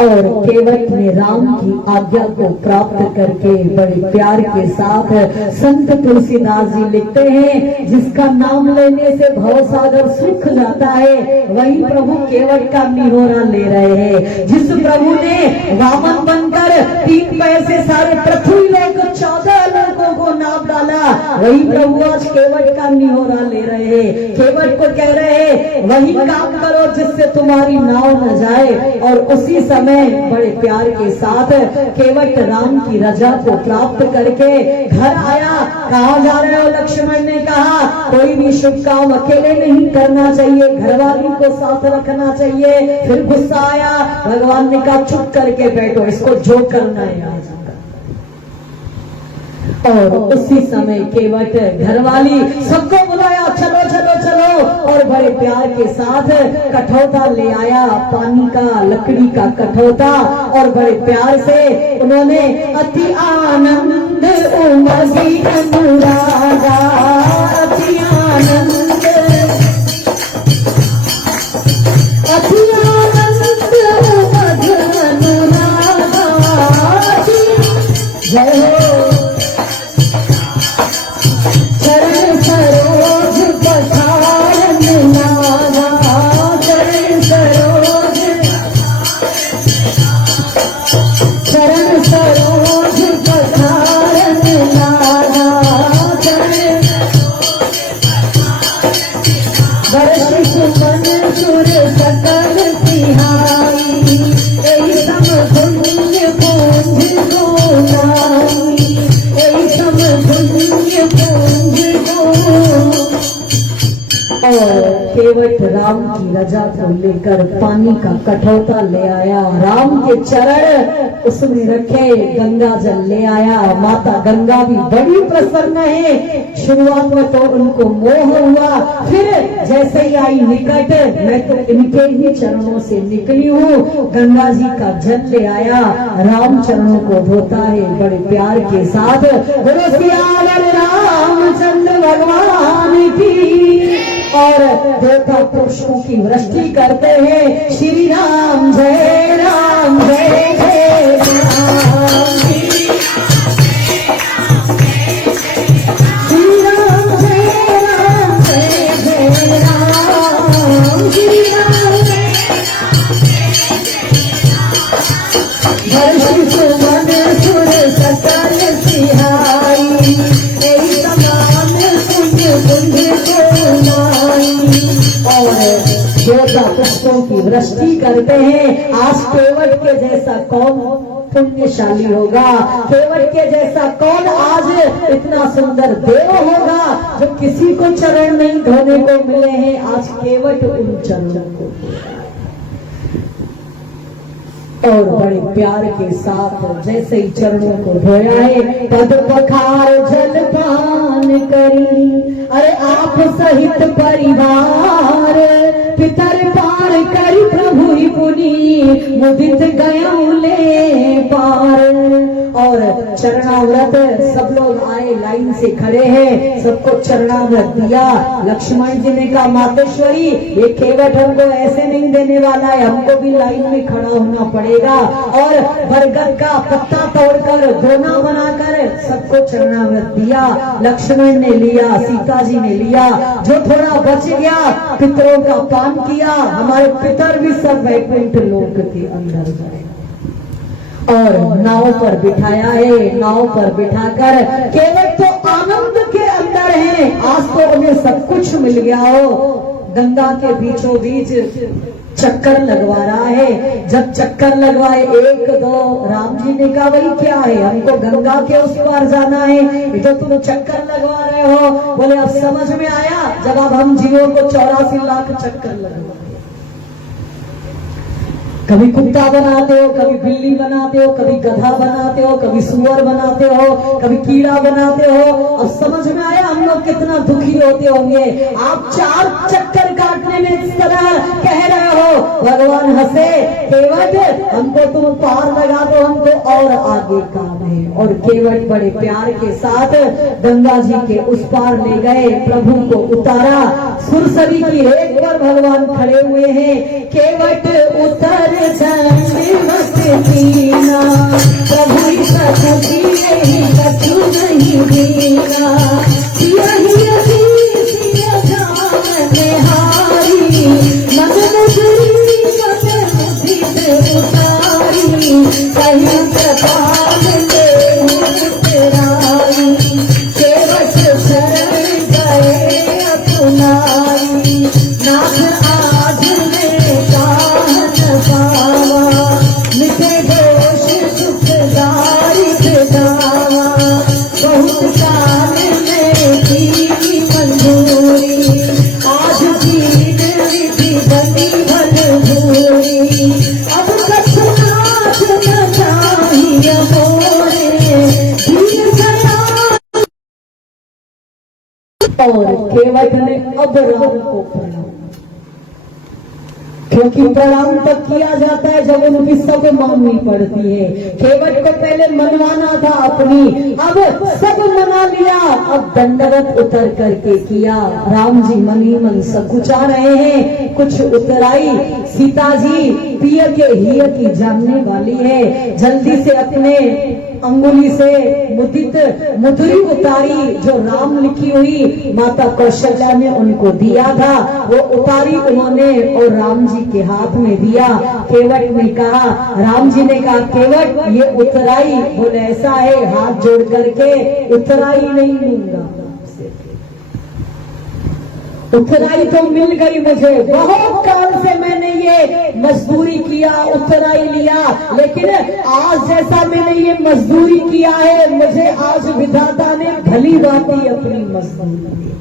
और केवट ने राम की आज्ञा को प्राप्त करके बड़े प्यार के साथ संत तुलसीदास जी लिखते हैं जिसका नाम लेने से भवसागर सूख जाता है, वही प्रभु केवट का निहोरा ले रहे हैं। जिस प्रभु ने वामन बनकर 3 पैर से सारे पृथ्वी लोक 14 लोगों को नाप डाला, वही प्रभु आज केवट का निहोरा ले रहे हैं। केवट को कह रहे हैं वही काम करो जिससे तुम्हारी नाव न जाए। और उसी समय बड़े प्यार के साथ केवट राम की रजा को प्राप्त करके घर आया। कहा जा रहे हो? लक्ष्मण ने कहा कोई भी शुभ काम अकेले नहीं करना चाहिए, घरवाली को साथ रखना चाहिए। फिर गुस्सा आया, भगवान ने कहा चुप करके बैठो, इसको जो करना है आज। और उसी समय केवट घरवाली सबको बुलाया, चलो चलो चलो, और बड़े प्यार के साथ कठौता ले आया, पानी का लकड़ी का कठौता, और बड़े प्यार से उन्होंने अति आनंद उमगी अनुरागा, अति आनंद अति आनंद उमगी अनुरागा। जय हो चरण सरोज पठारन लागा, चरण सरोज चरण ध्वजा को लेकर पानी का कठौता ले आया, राम के चरण उसमें रखे, गंगा जल ले आया। माता गंगा भी बड़ी प्रसन्न है। शुरुआत में तो उनको मोह हुआ, फिर जैसे ही आई निकट, मैं तो इनके ही चरणों से निकली हूँ, गंगा जी का जल ले आया, राम चरणों को धोता है बड़े प्यार के साथ। बोलो सियावर रामचंद्र भगवान की। और देवता पुरुषों की वृष्टि करते हैं, श्री राम जय राम जय जय राम, श्री राम जय राम जय जय राम, श्री राम हर्षित मन सुर सकल सिहाई, तेरी समान पुण्य पुण्य को नाई। और देवता पुष्पों की वृष्टि करते हैं। आज केवट के जैसा कौन पुण्यशाली होगा, केवट के जैसा कौन आज इतना सुंदर देव होगा जो किसी को चरण नहीं धोने को मिले हैं। आज केवट उन चरणों को और बड़े प्यार के साथ जैसे ही चरणों को धोया है, पद पखार जलपान करी, अरे आप सहित परिवार, पितर पार करी प्रभु ही पुनी, मुदित गयौले पार। और चरणाव्रत सब लोग आए, लाइन से खड़े हैं, सबको चरणाव्रत दिया। लक्ष्मण जी ने कहा मातेश्वरी, ये केवट हमको ऐसे नहीं देने वाला है, हमको भी लाइन में खड़ा होना पड़ेगा। और बरगद का पत्ता तोड़कर दोना बनाकर सबको चरणाव्रत दिया। लक्ष्मण ने लिया, सीता जी ने लिया, जो थोड़ा बच गया पितरों का पान किया। हमारे पितर भी सब वैकुंठ लोक के अंदर गए और नाव पर बिठाया है। नाव पर बिठाकर केवट तो आनंद के अंदर है, आज तो उन्हें सब कुछ मिल गया हो। गंगा के बीचों बीच चक्कर लगवा रहा है। जब चक्कर लगवाए एक दो, राम जी ने कहा वही क्या है, हमको गंगा के उस पार जाना है, ये तो तुम चक्कर लगवा रहे हो। बोले अब समझ में आया, जब अब हम जीवों को 84 लाख चक्कर लगवा, कभी कुत्ता बनाते हो, कभी बिल्ली बनाते हो, कभी गधा बनाते हो, कभी सुअर बनाते हो, कभी कीड़ा बनाते हो। अब समझ में आया हम लोग कितना दुखी होते होंगे। आप 4 चक्कर काटने में इस तरह कह रहे हो। भगवान हंसे, केवट हमको तुम पार लगा दो, हमको और आगे काम है। और केवट बड़े प्यार के साथ गंगा जी के उस पार ले गए, प्रभु को उतारा। सुरसरी की रेत पर भगवान खड़े हुए हैं। केवट उतर दीना, प्रभु सखी नहीं कछु नहीं दीना, यही सिया जान हारी, मन मुझरी मन मुझित उतारी, कहीं प्रताप ले मुस्कुराई, केवट शरण गए अपनाई, नाथ आज में काहन पावा, मिटे दोष सुखदारी दावा, बहुत काल में की मंजूरी, आज दीन विधि बनी भलभूरी, अब कछुनाथ न चाहिए मोरे, दीन सया। और केवट ने अब राम को प्रणाम, क्योंकि प्रणाम तब किया जाता है जब उनकी सब माननी पड़ती है। केवट को पहले मनवाना था अपनी, अब सब मना लिया, अब दंडवत उतर करके किया। राम जी मनी मन सकुचा रहे हैं, कुछ उतराई। सीता जी पिय के हिय की जानने वाली है, जल्दी से अपने अंगुली से मुदित मुद्री उतारी, जो राम लिखी हुई माता कौशल्या ने उनको दिया था, वो उतारी उन्होंने और राम जी के हाथ में दिया। केवट ने कहा, राम जी ने कहा केवट ये उतराई, बोले ऐसा है, हाथ जोड़ करके उतराई नहीं लूंगा, उतराई तो मिल गई मुझे, बहुत काल से मैंने ये मजदूरी किया, उतराई लिया, लेकिन आज जैसा मैंने ये मजदूरी किया है, मुझे आज विधाता ने भली भांति अपनी मजदूरी दी।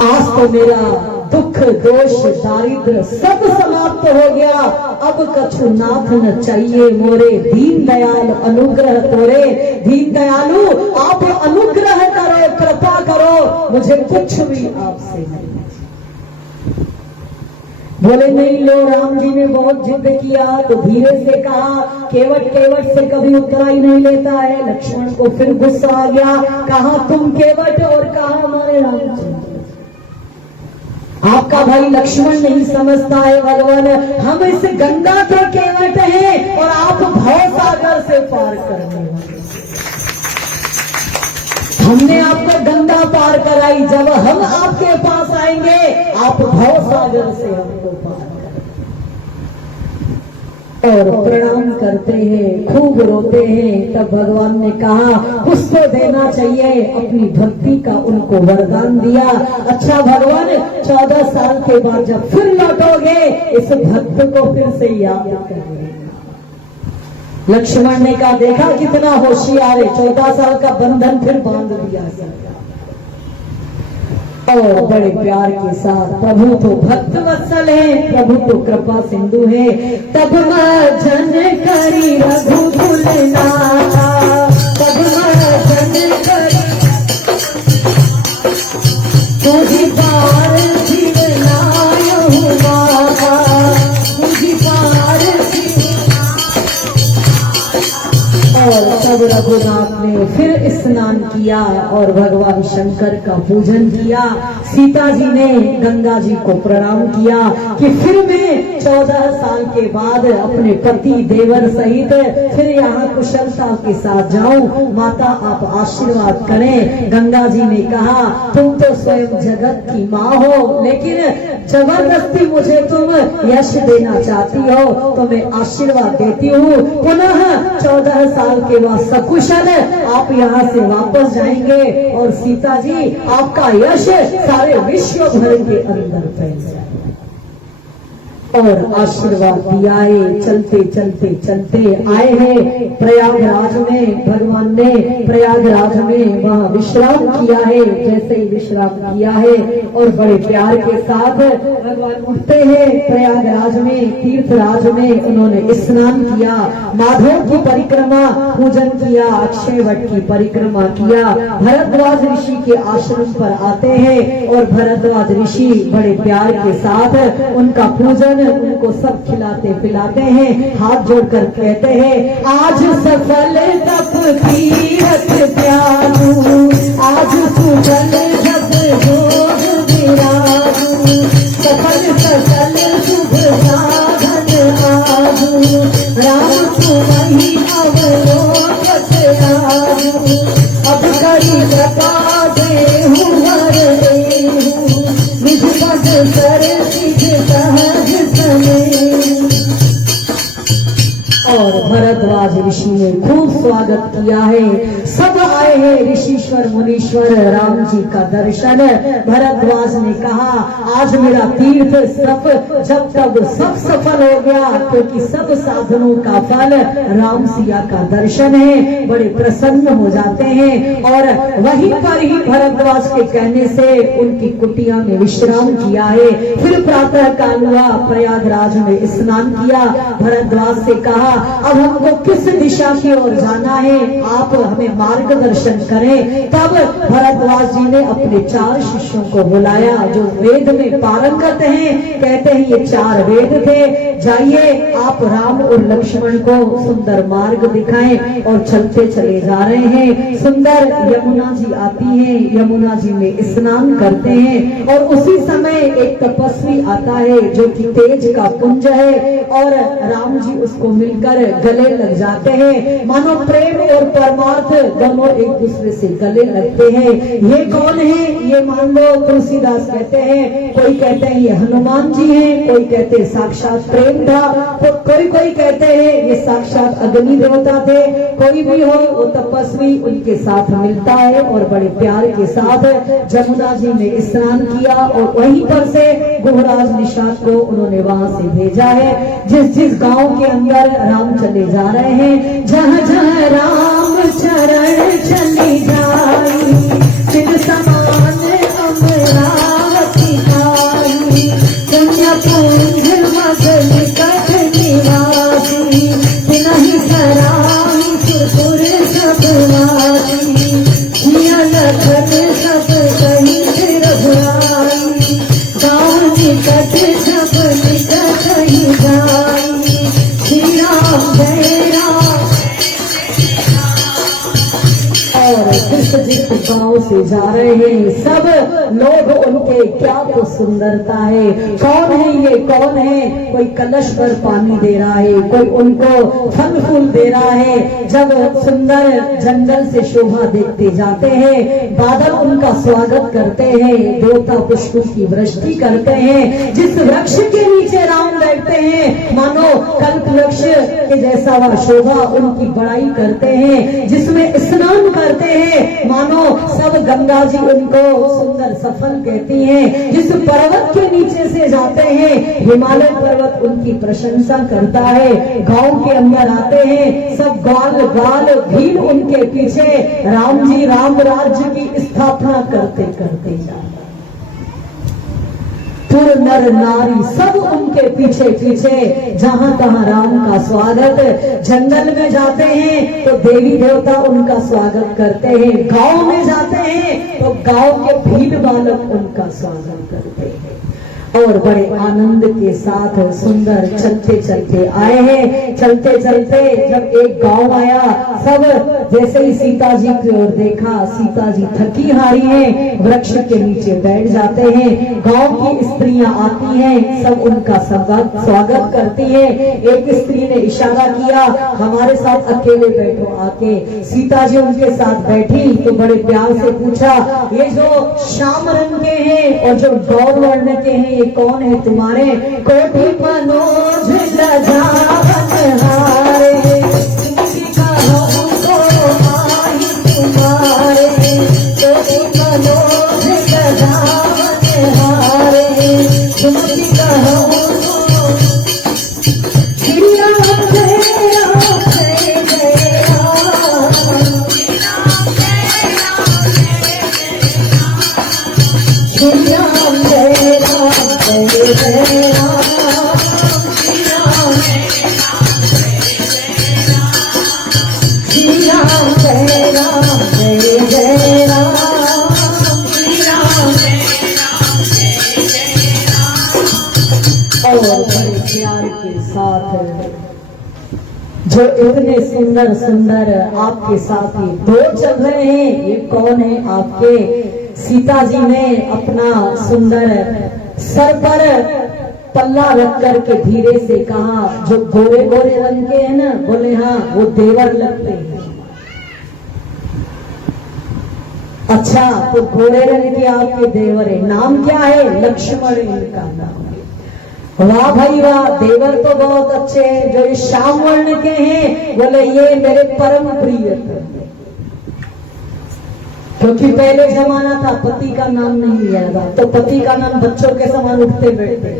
आज तो मेरा दुख दोष दारिद्र सब समाप्त हो गया। अब कछु नाथ न चाहिए मोरे, दीन दयाल अनुग्रह तोरे। दीन दयालु आप अनुग्रह करो, कृपा करो, मुझे कुछ भी आपसे नहीं। बोले नहीं लो, राम जी ने बहुत जिद किया तो धीरे से कहा, केवट केवट से कभी उतरा ही नहीं लेता है। लक्ष्मण को फिर गुस्सा आ गया, कहा तुम केवट और कहा हमारे राम जी। आपका भाई लक्ष्मण नहीं समझता है भगवान, हम इस गंगा के केवट हैं और आप भव सागर से पार करने वाले। हमने आपको गंगा पार कराई, जब हम आपके पास आएंगे आप भव सागर से हमको पार करें। और प्रणाम करते हैं, खूब रोते हैं। तब भगवान ने कहा कुछ तो देना चाहिए, अपनी भक्ति का उनको वरदान दिया। अच्छा भगवान 14 साल के बाद जब फिर लौटोगे इस भक्त को फिर से याद करेंगे। लक्ष्मण ने कहा देखा कितना होशियार है, 14 साल का बंधन फिर बांध दिया। और बड़े प्यार के साथ, प्रभु तो भक्त वत्सल है, प्रभु तो कृपा सिंधु है। तब जन करी रघुकुल नाथा, तब जन करी तुझी पार जीवनायु माता, तुझी पार। और तब रघुनाथ ने फिर स्नान किया और भगवान शंकर का पूजन किया। सीता जी ने गंगा जी को प्रणाम किया कि फिर मैं 14 साल के बाद अपने पति देवर सहित फिर यहाँ कुशलता के साथ जाऊं। माता आप आशीर्वाद करें। गंगा जी ने कहा तुम तो स्वयं जगत की माँ हो, लेकिन जबरदस्ती मुझे तुम यश देना चाहती हो तो मैं आशीर्वाद देती हूँ। पुनः 14 साल के बाद सकुशल आप यहाँ से वापस जाएंगे और सीता जी आपका यश सारे विश्व भर के अंदर फैल जाए। और आशीर्वाद दिया है। चलते चलते चलते आए हैं प्रयागराज में। भगवान ने प्रयागराज में वहाँ विश्राम किया है। जैसे ही विश्राम किया है और बड़े प्यार के साथ भगवान उठते हैं प्रयागराज में, तीर्थराज में उन्होंने स्नान किया, माधव की परिक्रमा पूजन किया, अक्षय वट की परिक्रमा किया, भरद्वाज ऋषि के आश्रम पर आते हैं और भरद्वाज ऋषि बड़े प्यार के साथ उनका पूजन, उनको सब खिलाते पिलाते हैं, हाथ जोड़कर कहते हैं आज सफल तप तीरथ त्यागू, आज सुजल जप जोग विराजू, सफल सफल शुभ साधन आजू, राम तुम्हि अवलोकत आजू, अब करी कृपा देहु हर देहु, निज पद सर सिद्ध सहज समेत। और भरद्वाज ऋषि ने खूब स्वागत किया है। सब आए हैं ऋषिश्वर मुनीश्वर, राम जी का दर्शन। भरद्वाज ने कहा आज मेरा तीर्थ जब तब सब सफल हो गया, क्योंकि सब साधनों का फल राम सिया का दर्शन है। बड़े प्रसन्न हो जाते हैं और वहीं पर ही भरद्वाज के कहने से उनकी कुटिया में विश्राम किया है। फिर प्रातः काल हुआ, प्रयागराज में स्नान किया। भरद्वाज से कहा अब हमको किस दिशा की ओर जाना है, आप हमें मार्गदर्शन करें। तब भरद्वाज जी ने अपने 4 शिष्यों को बुलाया जो वेद में पारंगत हैं। कहते हैं ये 4 वेद थे, जाइए आप राम और लक्ष्मण को सुंदर मार्ग दिखाएं। और चलते चले जा रहे हैं। सुंदर यमुना जी आती है, यमुना जी में स्नान करते हैं और उसी समय एक तपस्वी आता है जो कि तेज का पुंज है और राम जी उसको मिलकर गले लग जाते हैं। मानो प्रेम और परमार्थ दोनों एक दूसरे से गले लगते हैं। ये कौन है? ये मान लो तुलसीदास कहते हैं, कोई कहते हैं ये हनुमान जी हैं, कोई कहते हैं साक्षात प्रेम था, तो कोई कहते हैं ये साक्षात अग्नि देवता थे। कोई भी हो वो तपस्वी उनके साथ मिलता है और बड़े प्यार के साथ जमुना जी में स्नान किया और वहीं पर से गुहराज निषाद को उन्होंने वहां से भेजा है। जिस गांव के अंदर राम चले जा रहे हैं, जहाँ जहाँ राम चरण चली जाई, सिर समान अमरावती जा रहे हैं, सब लोग उनके क्या तो सुंदरता है, कौन है ये, कौन है, कोई कलश पर पानी दे रहा है, कोई उनको फल फूल दे रहा है। जब सुंदर जंगल से शोभा देखते जाते हैं, बादल उनका स्वागत करते हैं, देवता पुष्पों की वृष्टि करते हैं। जिस वृक्ष के नीचे राम बैठते हैं, मानो कल्प वृक्ष के जैसा वह शोभा उनकी बड़ाई करते हैं। जिसमें स्नान करते हैं, मानो सब गंगा जी उनको सुंदर सफल कहती हैं। जिस पर्वत के नीचे से जाते हैं, हिमालय पर्वत उनकी प्रशंसा करता है। गांव के अंदर आते हैं, सब ग्वाल ग्वाल भीड़ उनके पीछे राम जी राम राज्य की स्थापना करते करते जाते। पुर नर नारी सब उनके पीछे पीछे, जहां तहां राम का स्वागत। जंगल में जाते हैं तो देवी देवता उनका स्वागत करते हैं, गांव में जाते हैं तो गांव के भीड़ बालक उनका स्वागत करते हैं। और बड़े आनंद के साथ सुंदर चलते चलते आए हैं। चलते चलते जब एक गांव आया, सब जैसे ही सीता जी की ओर देखा, सीता जी थकी हारी हैं, वृक्ष के नीचे बैठ जाते हैं। गांव की स्त्रियां आती हैं, सब उनका स्वागत करती हैं। एक स्त्री ने इशारा किया, हमारे साथ अकेले बैठो आके। सीता जी उनके साथ बैठी तो बड़े प्यार से पूछा, ये जो श्याम रंग के हैं और जो गौर वर्ण के हैं, ये कौन है तुम्हारे? कोटि मनोज लजावन हारे, किसी का हमको माही तुम्हारे। कोटि मनोज लजावन हारे, किसी का हमको जो इतने सुंदर सुंदर आपके साथी दो चल रहे हैं, ये कौन है आपके? सीता जी ने अपना सुंदर सर पर पल्ला रख करके धीरे से कहा, जो गोरे गोरे रंग के हैं ना, बोले हाँ वो देवर लगते हैं। अच्छा, तो गोरे रंग के आपके देवर है, नाम क्या है? लक्ष्मण इनका नाम है। वाह भाई वाह, देवर तो बहुत अच्छे हैं। जो इस श्याम वर्ण के हैं, बोले ये मेरे परम प्रिय थे। क्योंकि पहले जमाना था पति का नाम नहीं लिया था, तो पति का नाम बच्चों के समान उठते बैठते।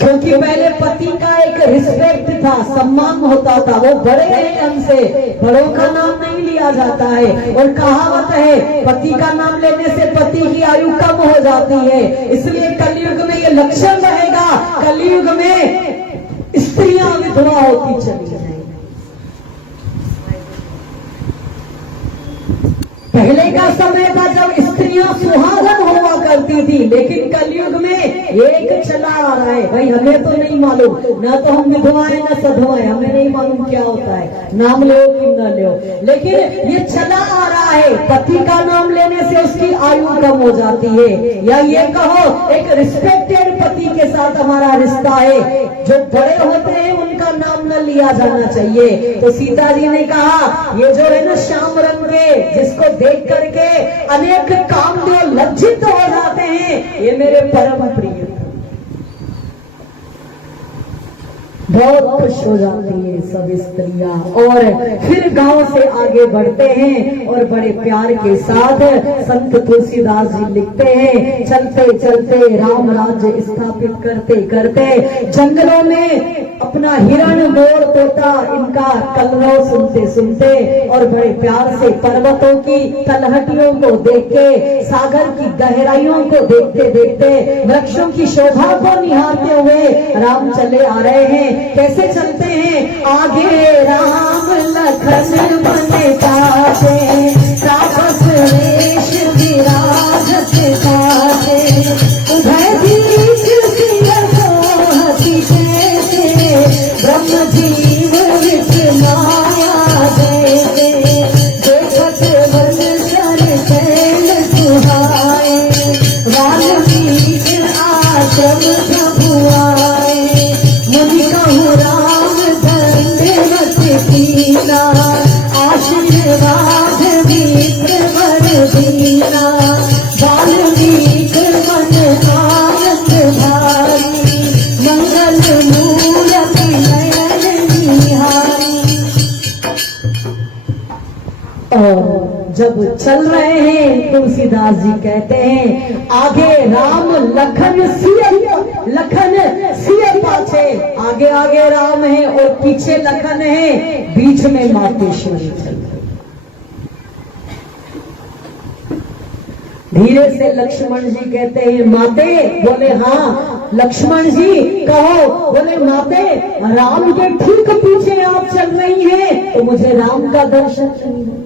क्योंकि पहले पति का एक रिस्पेक्ट था, सम्मान होता था, वो बड़े हैं हमसे, बड़ों का नाम नहीं लिया जाता है। और कहावत है, पति का नाम लेने से पति की आयु कम हो जाती है। इसलिए कलयुग में ये लक्षण रहेगा, कलयुग में स्त्रियां विधवा होती चली जाएंगी। पहले का समय था जब स्त्रियां सुहागन हुआ करती थी, लेकिन कलयुग में एक चला आ रहा है। भाई हमें तो नहीं मालूम, ना तो हम विधवा है ना सधवा है, हमें नहीं मालूम क्या होता है, नाम लो कि न लो, लेकिन ये चला आ रहा है। पति का नाम लेने से उसकी आयु कम हो जाती है, या ये कहो एक रिस्पेक्टेड पति के साथ हमारा रिश्ता है। जो बड़े होते हैं उनका नाम न लिया जाना चाहिए। तो सीता जी ने कहा, ये जो है ना श्याम रंग के, जिसको देख करके अनेक कामदेव लज्जित हो जाते हैं, ये मेरे परम प्रिय। बहुत खुश हो जाती है सब स्त्रियां। और फिर गांव से आगे बढ़ते हैं और बड़े प्यार के साथ संत तुलसीदास जी लिखते हैं, चलते चलते राम राज्य स्थापित करते करते जंगलों में अपना हिरण मोर तोता इनका कलरव सुनते सुनते और बड़े प्यार से पर्वतों की तलहटियों को देख के, सागर की गहराइयों को देखते देखते, वृक्षों की शोभा को निहारते हुए राम चले आ रहे हैं। कैसे चलते हैं? आगे राम लखन बने ताते, तापस वेश विराजत ताते, उधर बीच हसी जैसे, ब्रह्म जीव विच माया जैसे, देखत बन तुलसीदास जी कहते हैं आगे राम लखन सिय पाछे, आगे आगे राम है और पीछे लखन है, बीच में मातेश्वरी चल रही। धीरे से लक्ष्मण जी कहते हैं माते, बोले हाँ लक्ष्मण जी कहो, बोले माते राम के ठीक पीछे आप चल रही हैं तो मुझे राम का दर्शन नहीं होता।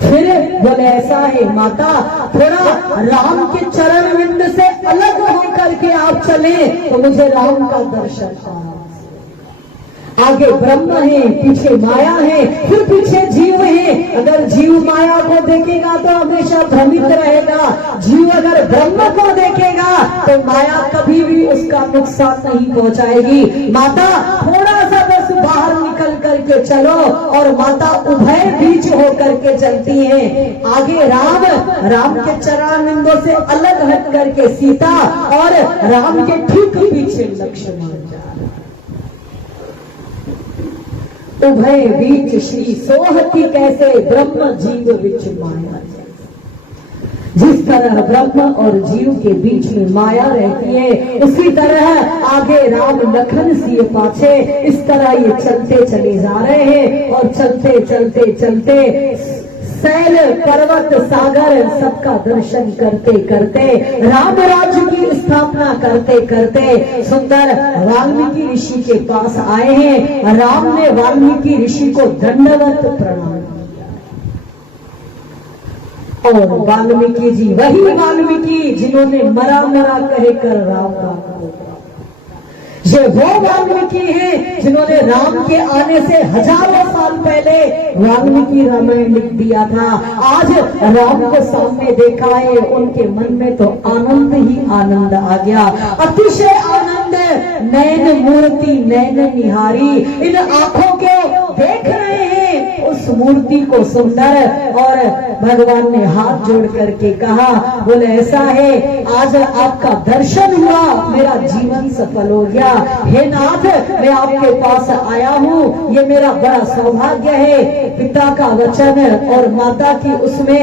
फिर बोले ऐसा है माता, थोड़ा राम के चरण विंद से अलग होकर के आप चले तो मुझे राम का दर्शन होगा। आगे ब्रह्म है, पीछे माया है, फिर पीछे जीव है। अगर जीव माया को देखेगा तो हमेशा भ्रमित रहेगा, जीव अगर ब्रह्म को देखेगा तो माया कभी भी उसका नुकसान नहीं पहुंचाएगी। माता थोड़ा सा बस बाहर निकल करके चलो, और माता उभय बीच होकर के चलती हैं। आगे राम के चरणारविंदों से अलग हट करके सीता, और राम के ठीक पीछे लक्ष्मण। उभय बीच श्री सोहती कैसे, ब्रह्म जीव विच माया। जिस तरह ब्रह्म और जीव के बीच में माया रहती है, उसी तरह आगे राम लखन सिय पाछे, इस तरह ये चलते चले जा रहे हैं। और चलते चलते चलते सैल पर्वत सागर सबका दर्शन करते करते, राम राज्य की स्थापना करते करते सुंदर वाल्मीकि ऋषि के पास आए हैं। राम ने वाल्मीकि ऋषि को दंडवत प्रणाम किया, और वाल्मीकि जी वही वाल्मीकि जिन्होंने मरा मरा कहकर राम राम, ये वो वाल्मीकि हैं जिन्होंने राम के आने से हजारों साल पहले वाल्मीकि रामायण लिख दिया था। आज राम को सामने देखा है, उनके मन में तो आनंद ही आनंद आ गया, अतिशय आनंद। नैन मूर्ति नैन निहारी, इन आंखों के देख रहे हैं उस मूर्ति को सुंदर। और भगवान ने हाथ जोड़ करके कहा, बोले ऐसा है आज आपका दर्शन हुआ, मेरा जीवन सफल हो गया। हे नाथ, मैं आपके पास आया हूँ, ये मेरा बड़ा सौभाग्य है। पिता का वचन और माता की उसमें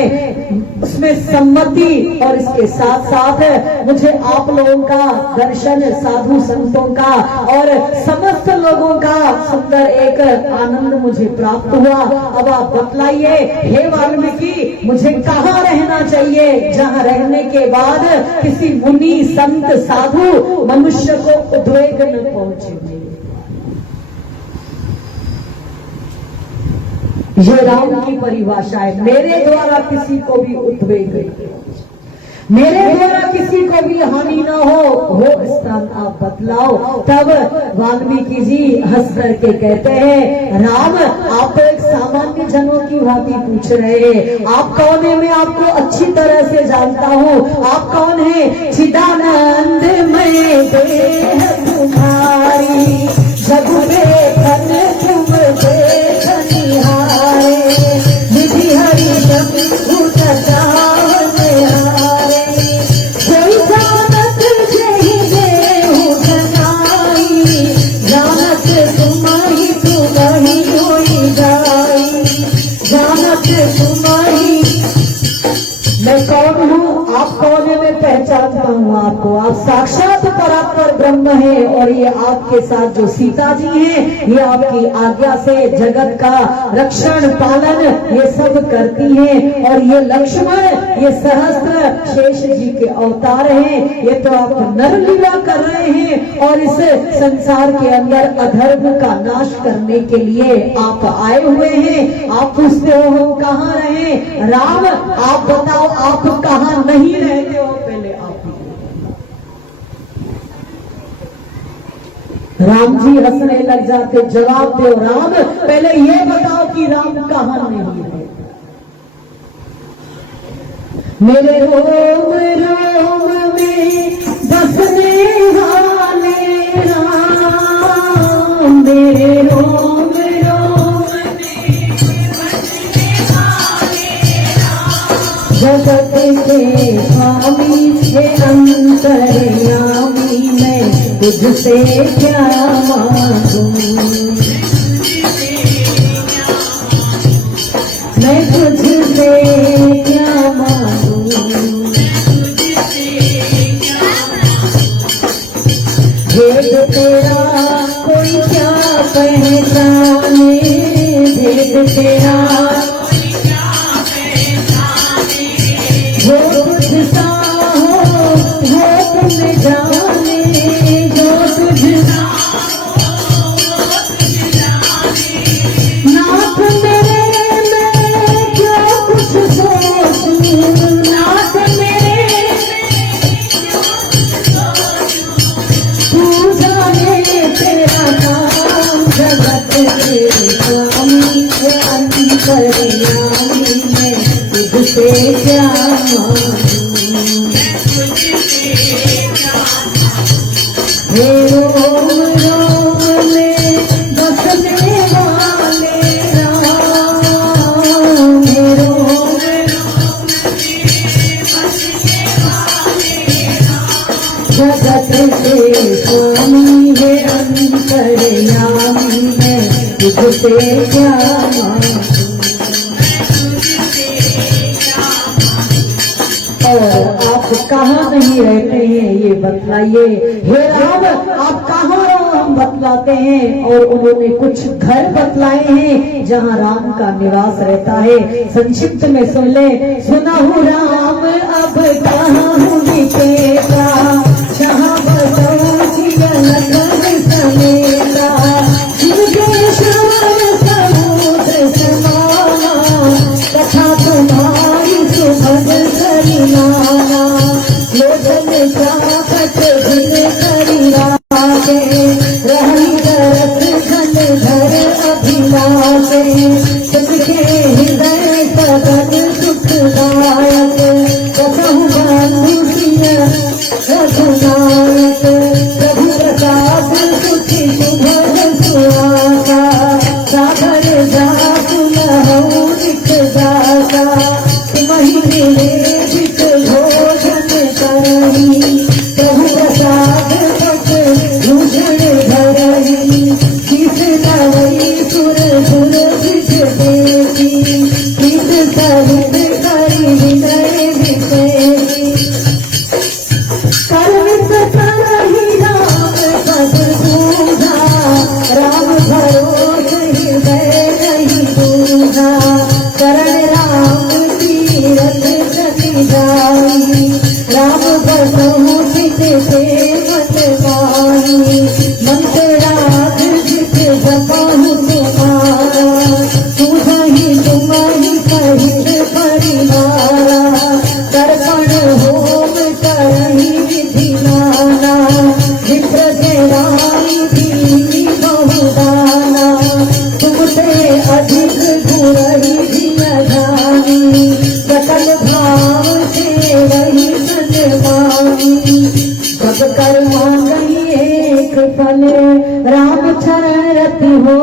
सम्मति, और इसके साथ साथ मुझे आप लोगों का दर्शन, साधु संतों का और समस्त लोगों का सुंदर एक आनंद मुझे प्राप्त हुआ। अब आप बतलाइए हे वाल्मीकि, मुझे कहाँ रहना चाहिए जहाँ रहने के बाद किसी मुनि संत साधु मनुष्य को उद्वेग न पहुंचे। ये राम की परिभाषा है, मेरे द्वारा किसी को भी उद्वेग नहीं, मेरे द्वारा किसी को भी हानि न हो, वो स्थान आप बतलाओ। तब वाल्मीकि जी हंस करके कहते हैं, राम आप तो एक सामान्य जनों की भांति पूछ रहे हैं, आप कौन है मैं आपको अच्छी तरह से जानता हूँ। आप कौन है? चिदानंद मैं देह तुम्हारी, जग देखन तुम देखनिहारे, निधि हरि शंभु सजावने हारे, कोई जानत जेहि देहु धनाई, जानत तुम्हारी तुम्हारी होई जाई, जानत तुम्हारी। मैं कौन हूँ, आप कौन है, मैं पहचानता हूँ आपको। आप साक्षात परात्पर ब्रह्म है, और ये आपके साथ जो सीता जी हैं, ये आपकी आज्ञा से जगत का रक्षण पालन ये सब करती हैं। और ये लक्ष्मण, ये सहस्त्र शेष जी के अवतार हैं। ये तो आप नरलीला कर रहे हैं, और इस संसार के अंदर अधर्म का नाश करने के लिए आप आए हुए हैं। आप पूछते हो हम कहाँ रहे? राम आप बताओ, आप कहाँ नहीं रहते हो? पहले आप। राम जी हंसने लग जाते, जवाब दो राम, पहले ये बताओ कि राम कहाँ नहीं है? मेरे रोम रोम में बसने वाले राम, मेरे रोम रोम में बसने वाले राम, जगत के स्वामी है अंतर्यामी, मैं तुझसे क्या मांगूं, मैं तुझ जो तुझसा हो वो तुम जाने, जो तुझसा नाथ मेरे मैं क्यों कुछ सोचूं, नाथ मेरे तू जाने तेरा काम, जगत के स्वामी है अंतर्यामी, मैं तुझसे क्या मांगूं, हे रोम रोम में बसने वाले राम, हे रोम जगत के स्वामी है अंतर्यामी, मैं तुझसे क्या मांगूं। और आप कहाँ नहीं रहते हैं ये बतलाइए, हे राम आप कहाँ हो हम बतलाते हैं। और उन्होंने कुछ घर बतलाए हैं जहाँ राम का निवास रहता है। संक्षिप्त में सुन ले, सुना हूँ राम अब कहाँ हूँ विकेता, जहाँ बसो सिया लखन समेता, जिनके श्रवण समुद्र समाना, कथा तुम्हारी सुभग सरिनाना, लोचन चाकत दिन करिराते, रही रस घन घर अभिलाषे, सबके हृदय सदन सुखदायक, कसहु बंधु सिय रघुनायक, प्रभु प्रसाद सुखी सुभग सुहासा, सागर जातु लहु लिख दासा, तुमहि निवेदित भोजन करही, प्रभु प्रसाद पट भूषण धरही, किस नवई सुर सुर विज देखी, किस सहित करि विनय विषेही, कर्मित करहि राम पद दूधा, राम भरोस हृदय नहीं दूधा, करण राम तीरथ चली जाई, राम बसहु चित से मन माही, मंत्राग जित जपहु तुम्हारा, तुझहि तुमहि सहित परिवारा, तर्पण होम करहि विधि नाना, विप्र के राम दीनी बहुदाना, तुमसे अधिक गुरहि जिय जानी, सकल भाव से वही सनमानी, सब कर मांगई एक फल, राम चरण रति हो,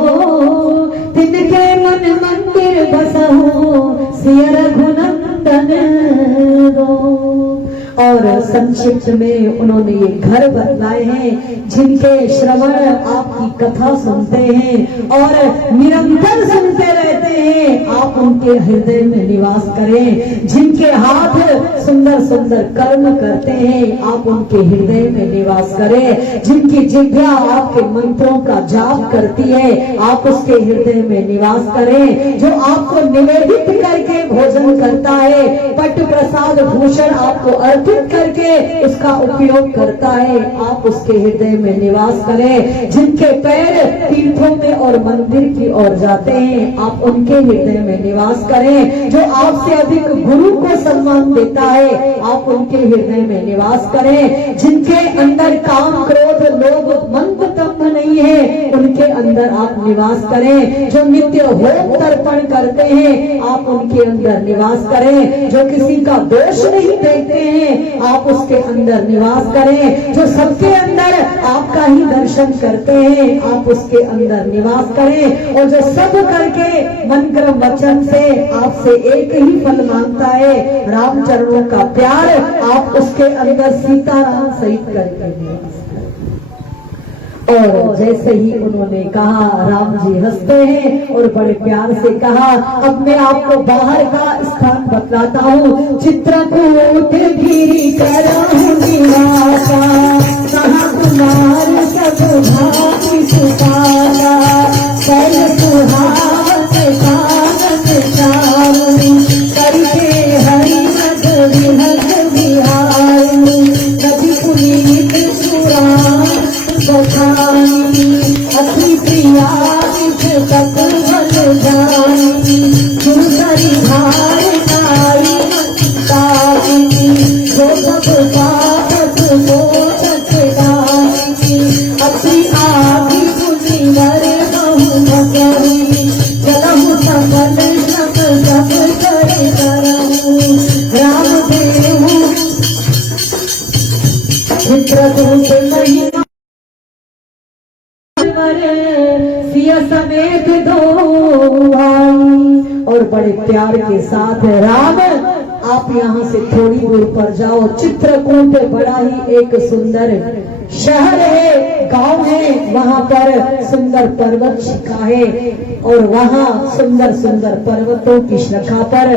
तिनके मन मंदिर बसहु, सिय रघुनंदन दो। और संक्षिप्त में उन्होंने ये घर बतलाए हैं जिनके श्रवण आपकी कथा सुनते हैं और निरंतर सुनते रहते हैं, आप उनके हृदय में निवास करें। जिनके हाथ सुंदर सुंदर कर्म करते हैं, आप उनके हृदय में निवास करें। जिनकी जिह्वा आपके मंत्रों का जाप करती है, आप उसके हृदय में निवास करें। जो आपको निवेदित करके भोजन करता है, पट प्रसाद भूषण आपको अर्पित करके उसका उपयोग करता है, आप उसके हृदय में निवास करें। जिनके पैर तीर्थों में और मंदिर की ओर जाते हैं, आप उनके हृदय में निवास करें। जो आपसे अधिक गुरु को सम्मान देता है, आप उनके हृदय में निवास करें। जिनके अंदर काम क्रोध लोभ मंद तंभ नहीं है, उनके अंदर आप निवास करें। जो नित्य होम तर्पण करते हैं, आप उनके अंदर निवास करें। जो किसी का दोष नहीं देखते हैं, आप उसके अंदर निवास करें। जो सबके अंदर आपका ही दर्शन करते हैं, आप उसके अंदर निवास करें। और जो सब करके मन कर्म वचन से आपसे एक ही फल मांगता है, राम चरणों का प्यार, आप उसके अंदर सीताराम सहित करके निवास करें। और जैसे ही उन्होंने कहा, राम जी हंसते हैं और बड़े प्यार से कहा, अब मैं आपको बाहर का स्थान बतलाता हूँ। चित्रकूट गिरी करहु निवासा, कहाँ कुमार सब भांति सुपाला, कैल सुहावत कानन चारुनी, करके हरि मध तक बल जाई, सुंदरी धार आई ताई, जो सब पापत को चचदाई, अपनी आदि मुनिवर बहु मगरी, चलहु सकल शब जप करे करहु, राम देहु चित्रकूट महिमा सिया समेत दो भाई। और बड़े प्यार के साथ राम आप यहाँ से थोड़ी दूर पर जाओ, चित्रकूट बड़ा ही एक सुंदर शहर है, गांव है, वहां पर सुंदर पर्वत शिखा है और वहां सुंदर सुंदर पर्वतों की शाखा पर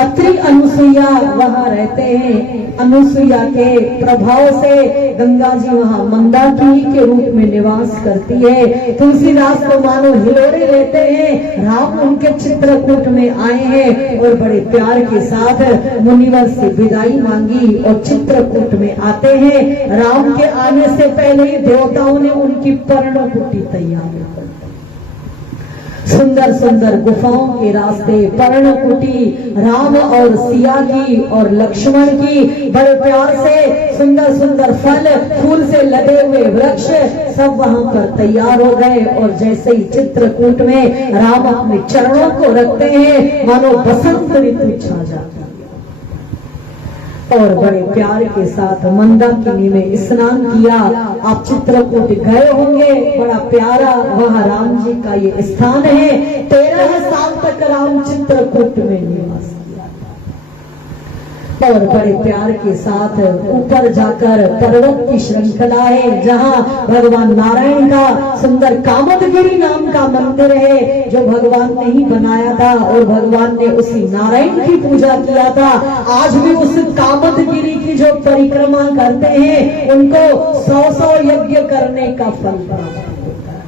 अत्रि अनुसुईया वहां रहते हैं। अनुसुईया के प्रभाव से गंगा जी वहां मंदाकिनी के रूप में निवास करती है। तुलसीदास को मानो हिलोरे लेते हैं, राम उनके चित्रकूट में आए हैं और बड़े प्यार के साथ मुनिवर से विदाई मांगी और चित्रकूट में आते हैं। राम के आने से पहले ही देवताओं ने उनकी पर्णकुटी तैयार कर दी। सुंदर सुंदर गुफाओं के रास्ते, पर्णकुटी राम और सिया की और लक्ष्मण की, बड़े प्यार से सुंदर सुंदर फल फूल से लदे हुए वृक्ष सब वहां पर तैयार हो गए। और जैसे ही चित्रकूट में राम अपने चरणों को रखते हैं, मानो बसंत ऋतु छा जाती है। और बड़े प्यार के साथ मंदाकिनी में स्नान किया। आप चित्रकूट गए होंगे, बड़ा प्यारा वहाँ राम जी का ये स्थान है। 13 साल तक राम चित्रकूट में निवास किया और बड़े प्यार के साथ ऊपर जाकर पर्वत की श्रृंखला है, जहाँ भगवान नारायण का सुंदर कामदगिरी नाम का मंदिर है, जो भगवान ने ही बनाया था और भगवान ने उसी नारायण की पूजा किया था। आज भी उस कामदगिरी की जो परिक्रमा करते हैं, उनको 100 यज्ञ करने का फल प्राप्त होता है।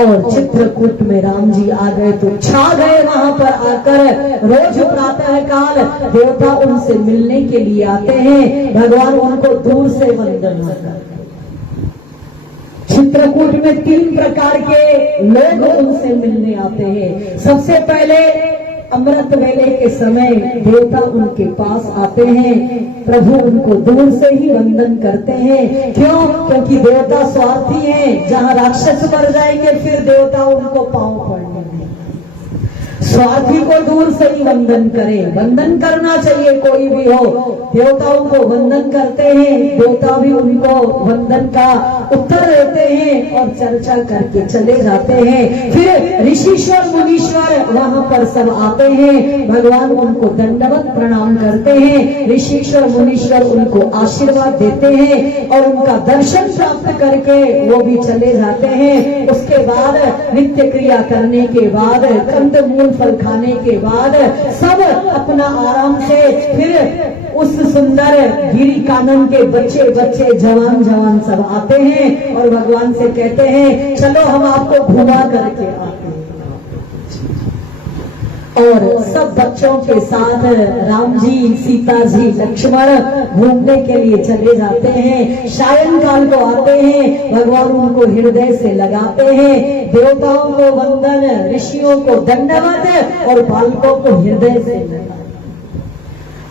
और चित्रकूट में राम जी आ गए तो छा गए। वहां पर आकर रोज प्रातः काल देवता उनसे मिलने के लिए आते हैं, भगवान उनको दूर से वंदन करते हैं। चित्रकूट में 3 प्रकार के लोग उनसे मिलने आते हैं। सबसे पहले अमृत वेले के समय देवता उनके पास आते हैं, प्रभु उनको दूर से ही वंदन करते हैं। क्यों? क्योंकि देवता स्वार्थी हैं, जहाँ राक्षस मर जाएंगे फिर देवता उनको पांव पड़ने देंगे। स्वार्थी को दूर से ही वंदन करें, वंदन करना चाहिए कोई भी हो। देवताओं को वंदन करते हैं, देवता भी उनको वंदन का उत्तर देते हैं और चर्चा करके चले जाते हैं। फिर ऋषिश्वर मुनीश्वर वहां पर सब आते हैं, भगवान उनको दंडवत प्रणाम करते हैं। ऋषिश्वर मुनीश्वर उनको आशीर्वाद देते हैं और उनका दर्शन प्राप्त करके वो भी चले जाते हैं। उसके बाद नित्य क्रिया करने के बाद, कंद मूल फल खाने के बाद सब अपना आराम से फिर उस सुंदर गिरी कानन के बच्चे बच्चे जवान जवान सब आते हैं और भगवान से कहते हैं चलो हम आपको घुमा करके आते हैं। और सब बच्चों के साथ राम जी, सीता जी, लक्ष्मण घूमने के लिए चले जाते हैं। सायंकाल को आते हैं, भगवान उनको हृदय से लगाते हैं। देवताओं को वंदन, ऋषियों को दंडवत और बालकों को हृदय से लगाते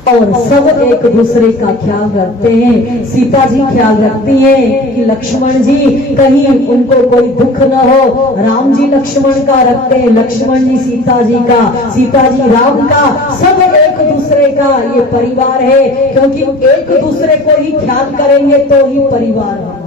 और सब एक दूसरे का ख्याल रखते हैं। सीता जी ख्याल रखती हैं कि लक्ष्मण जी कहीं उनको कोई दुख न हो। राम जी लक्ष्मण का रखते हैं, लक्ष्मण जी सीता जी का, सीता जी राम का। सब एक दूसरे का ये परिवार है, क्योंकि एक दूसरे को ही ख्याल करेंगे तो ही परिवार हमारा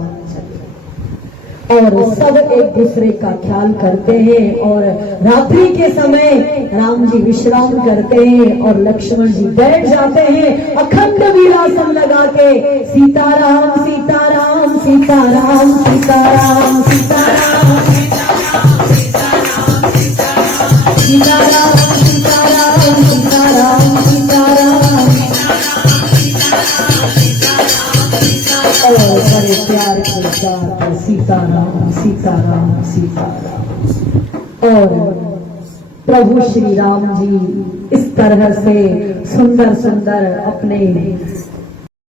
और सब एक दूसरे का ख्याल करते हैं। और रात्रि के समय राम जी विश्राम करते हैं और लक्ष्मण जी बैठ जाते हैं अखंड वीरासन लगा के। सीताराम सीताराम सीताराम सीताराम सीताराम सीताराम सीताराम सीताराम सीताराम और बड़े प्यार के साथ सीताराम सीताराम सीताराम। और प्रभु श्री राम जी इस तरह से सुंदर सुंदर अपने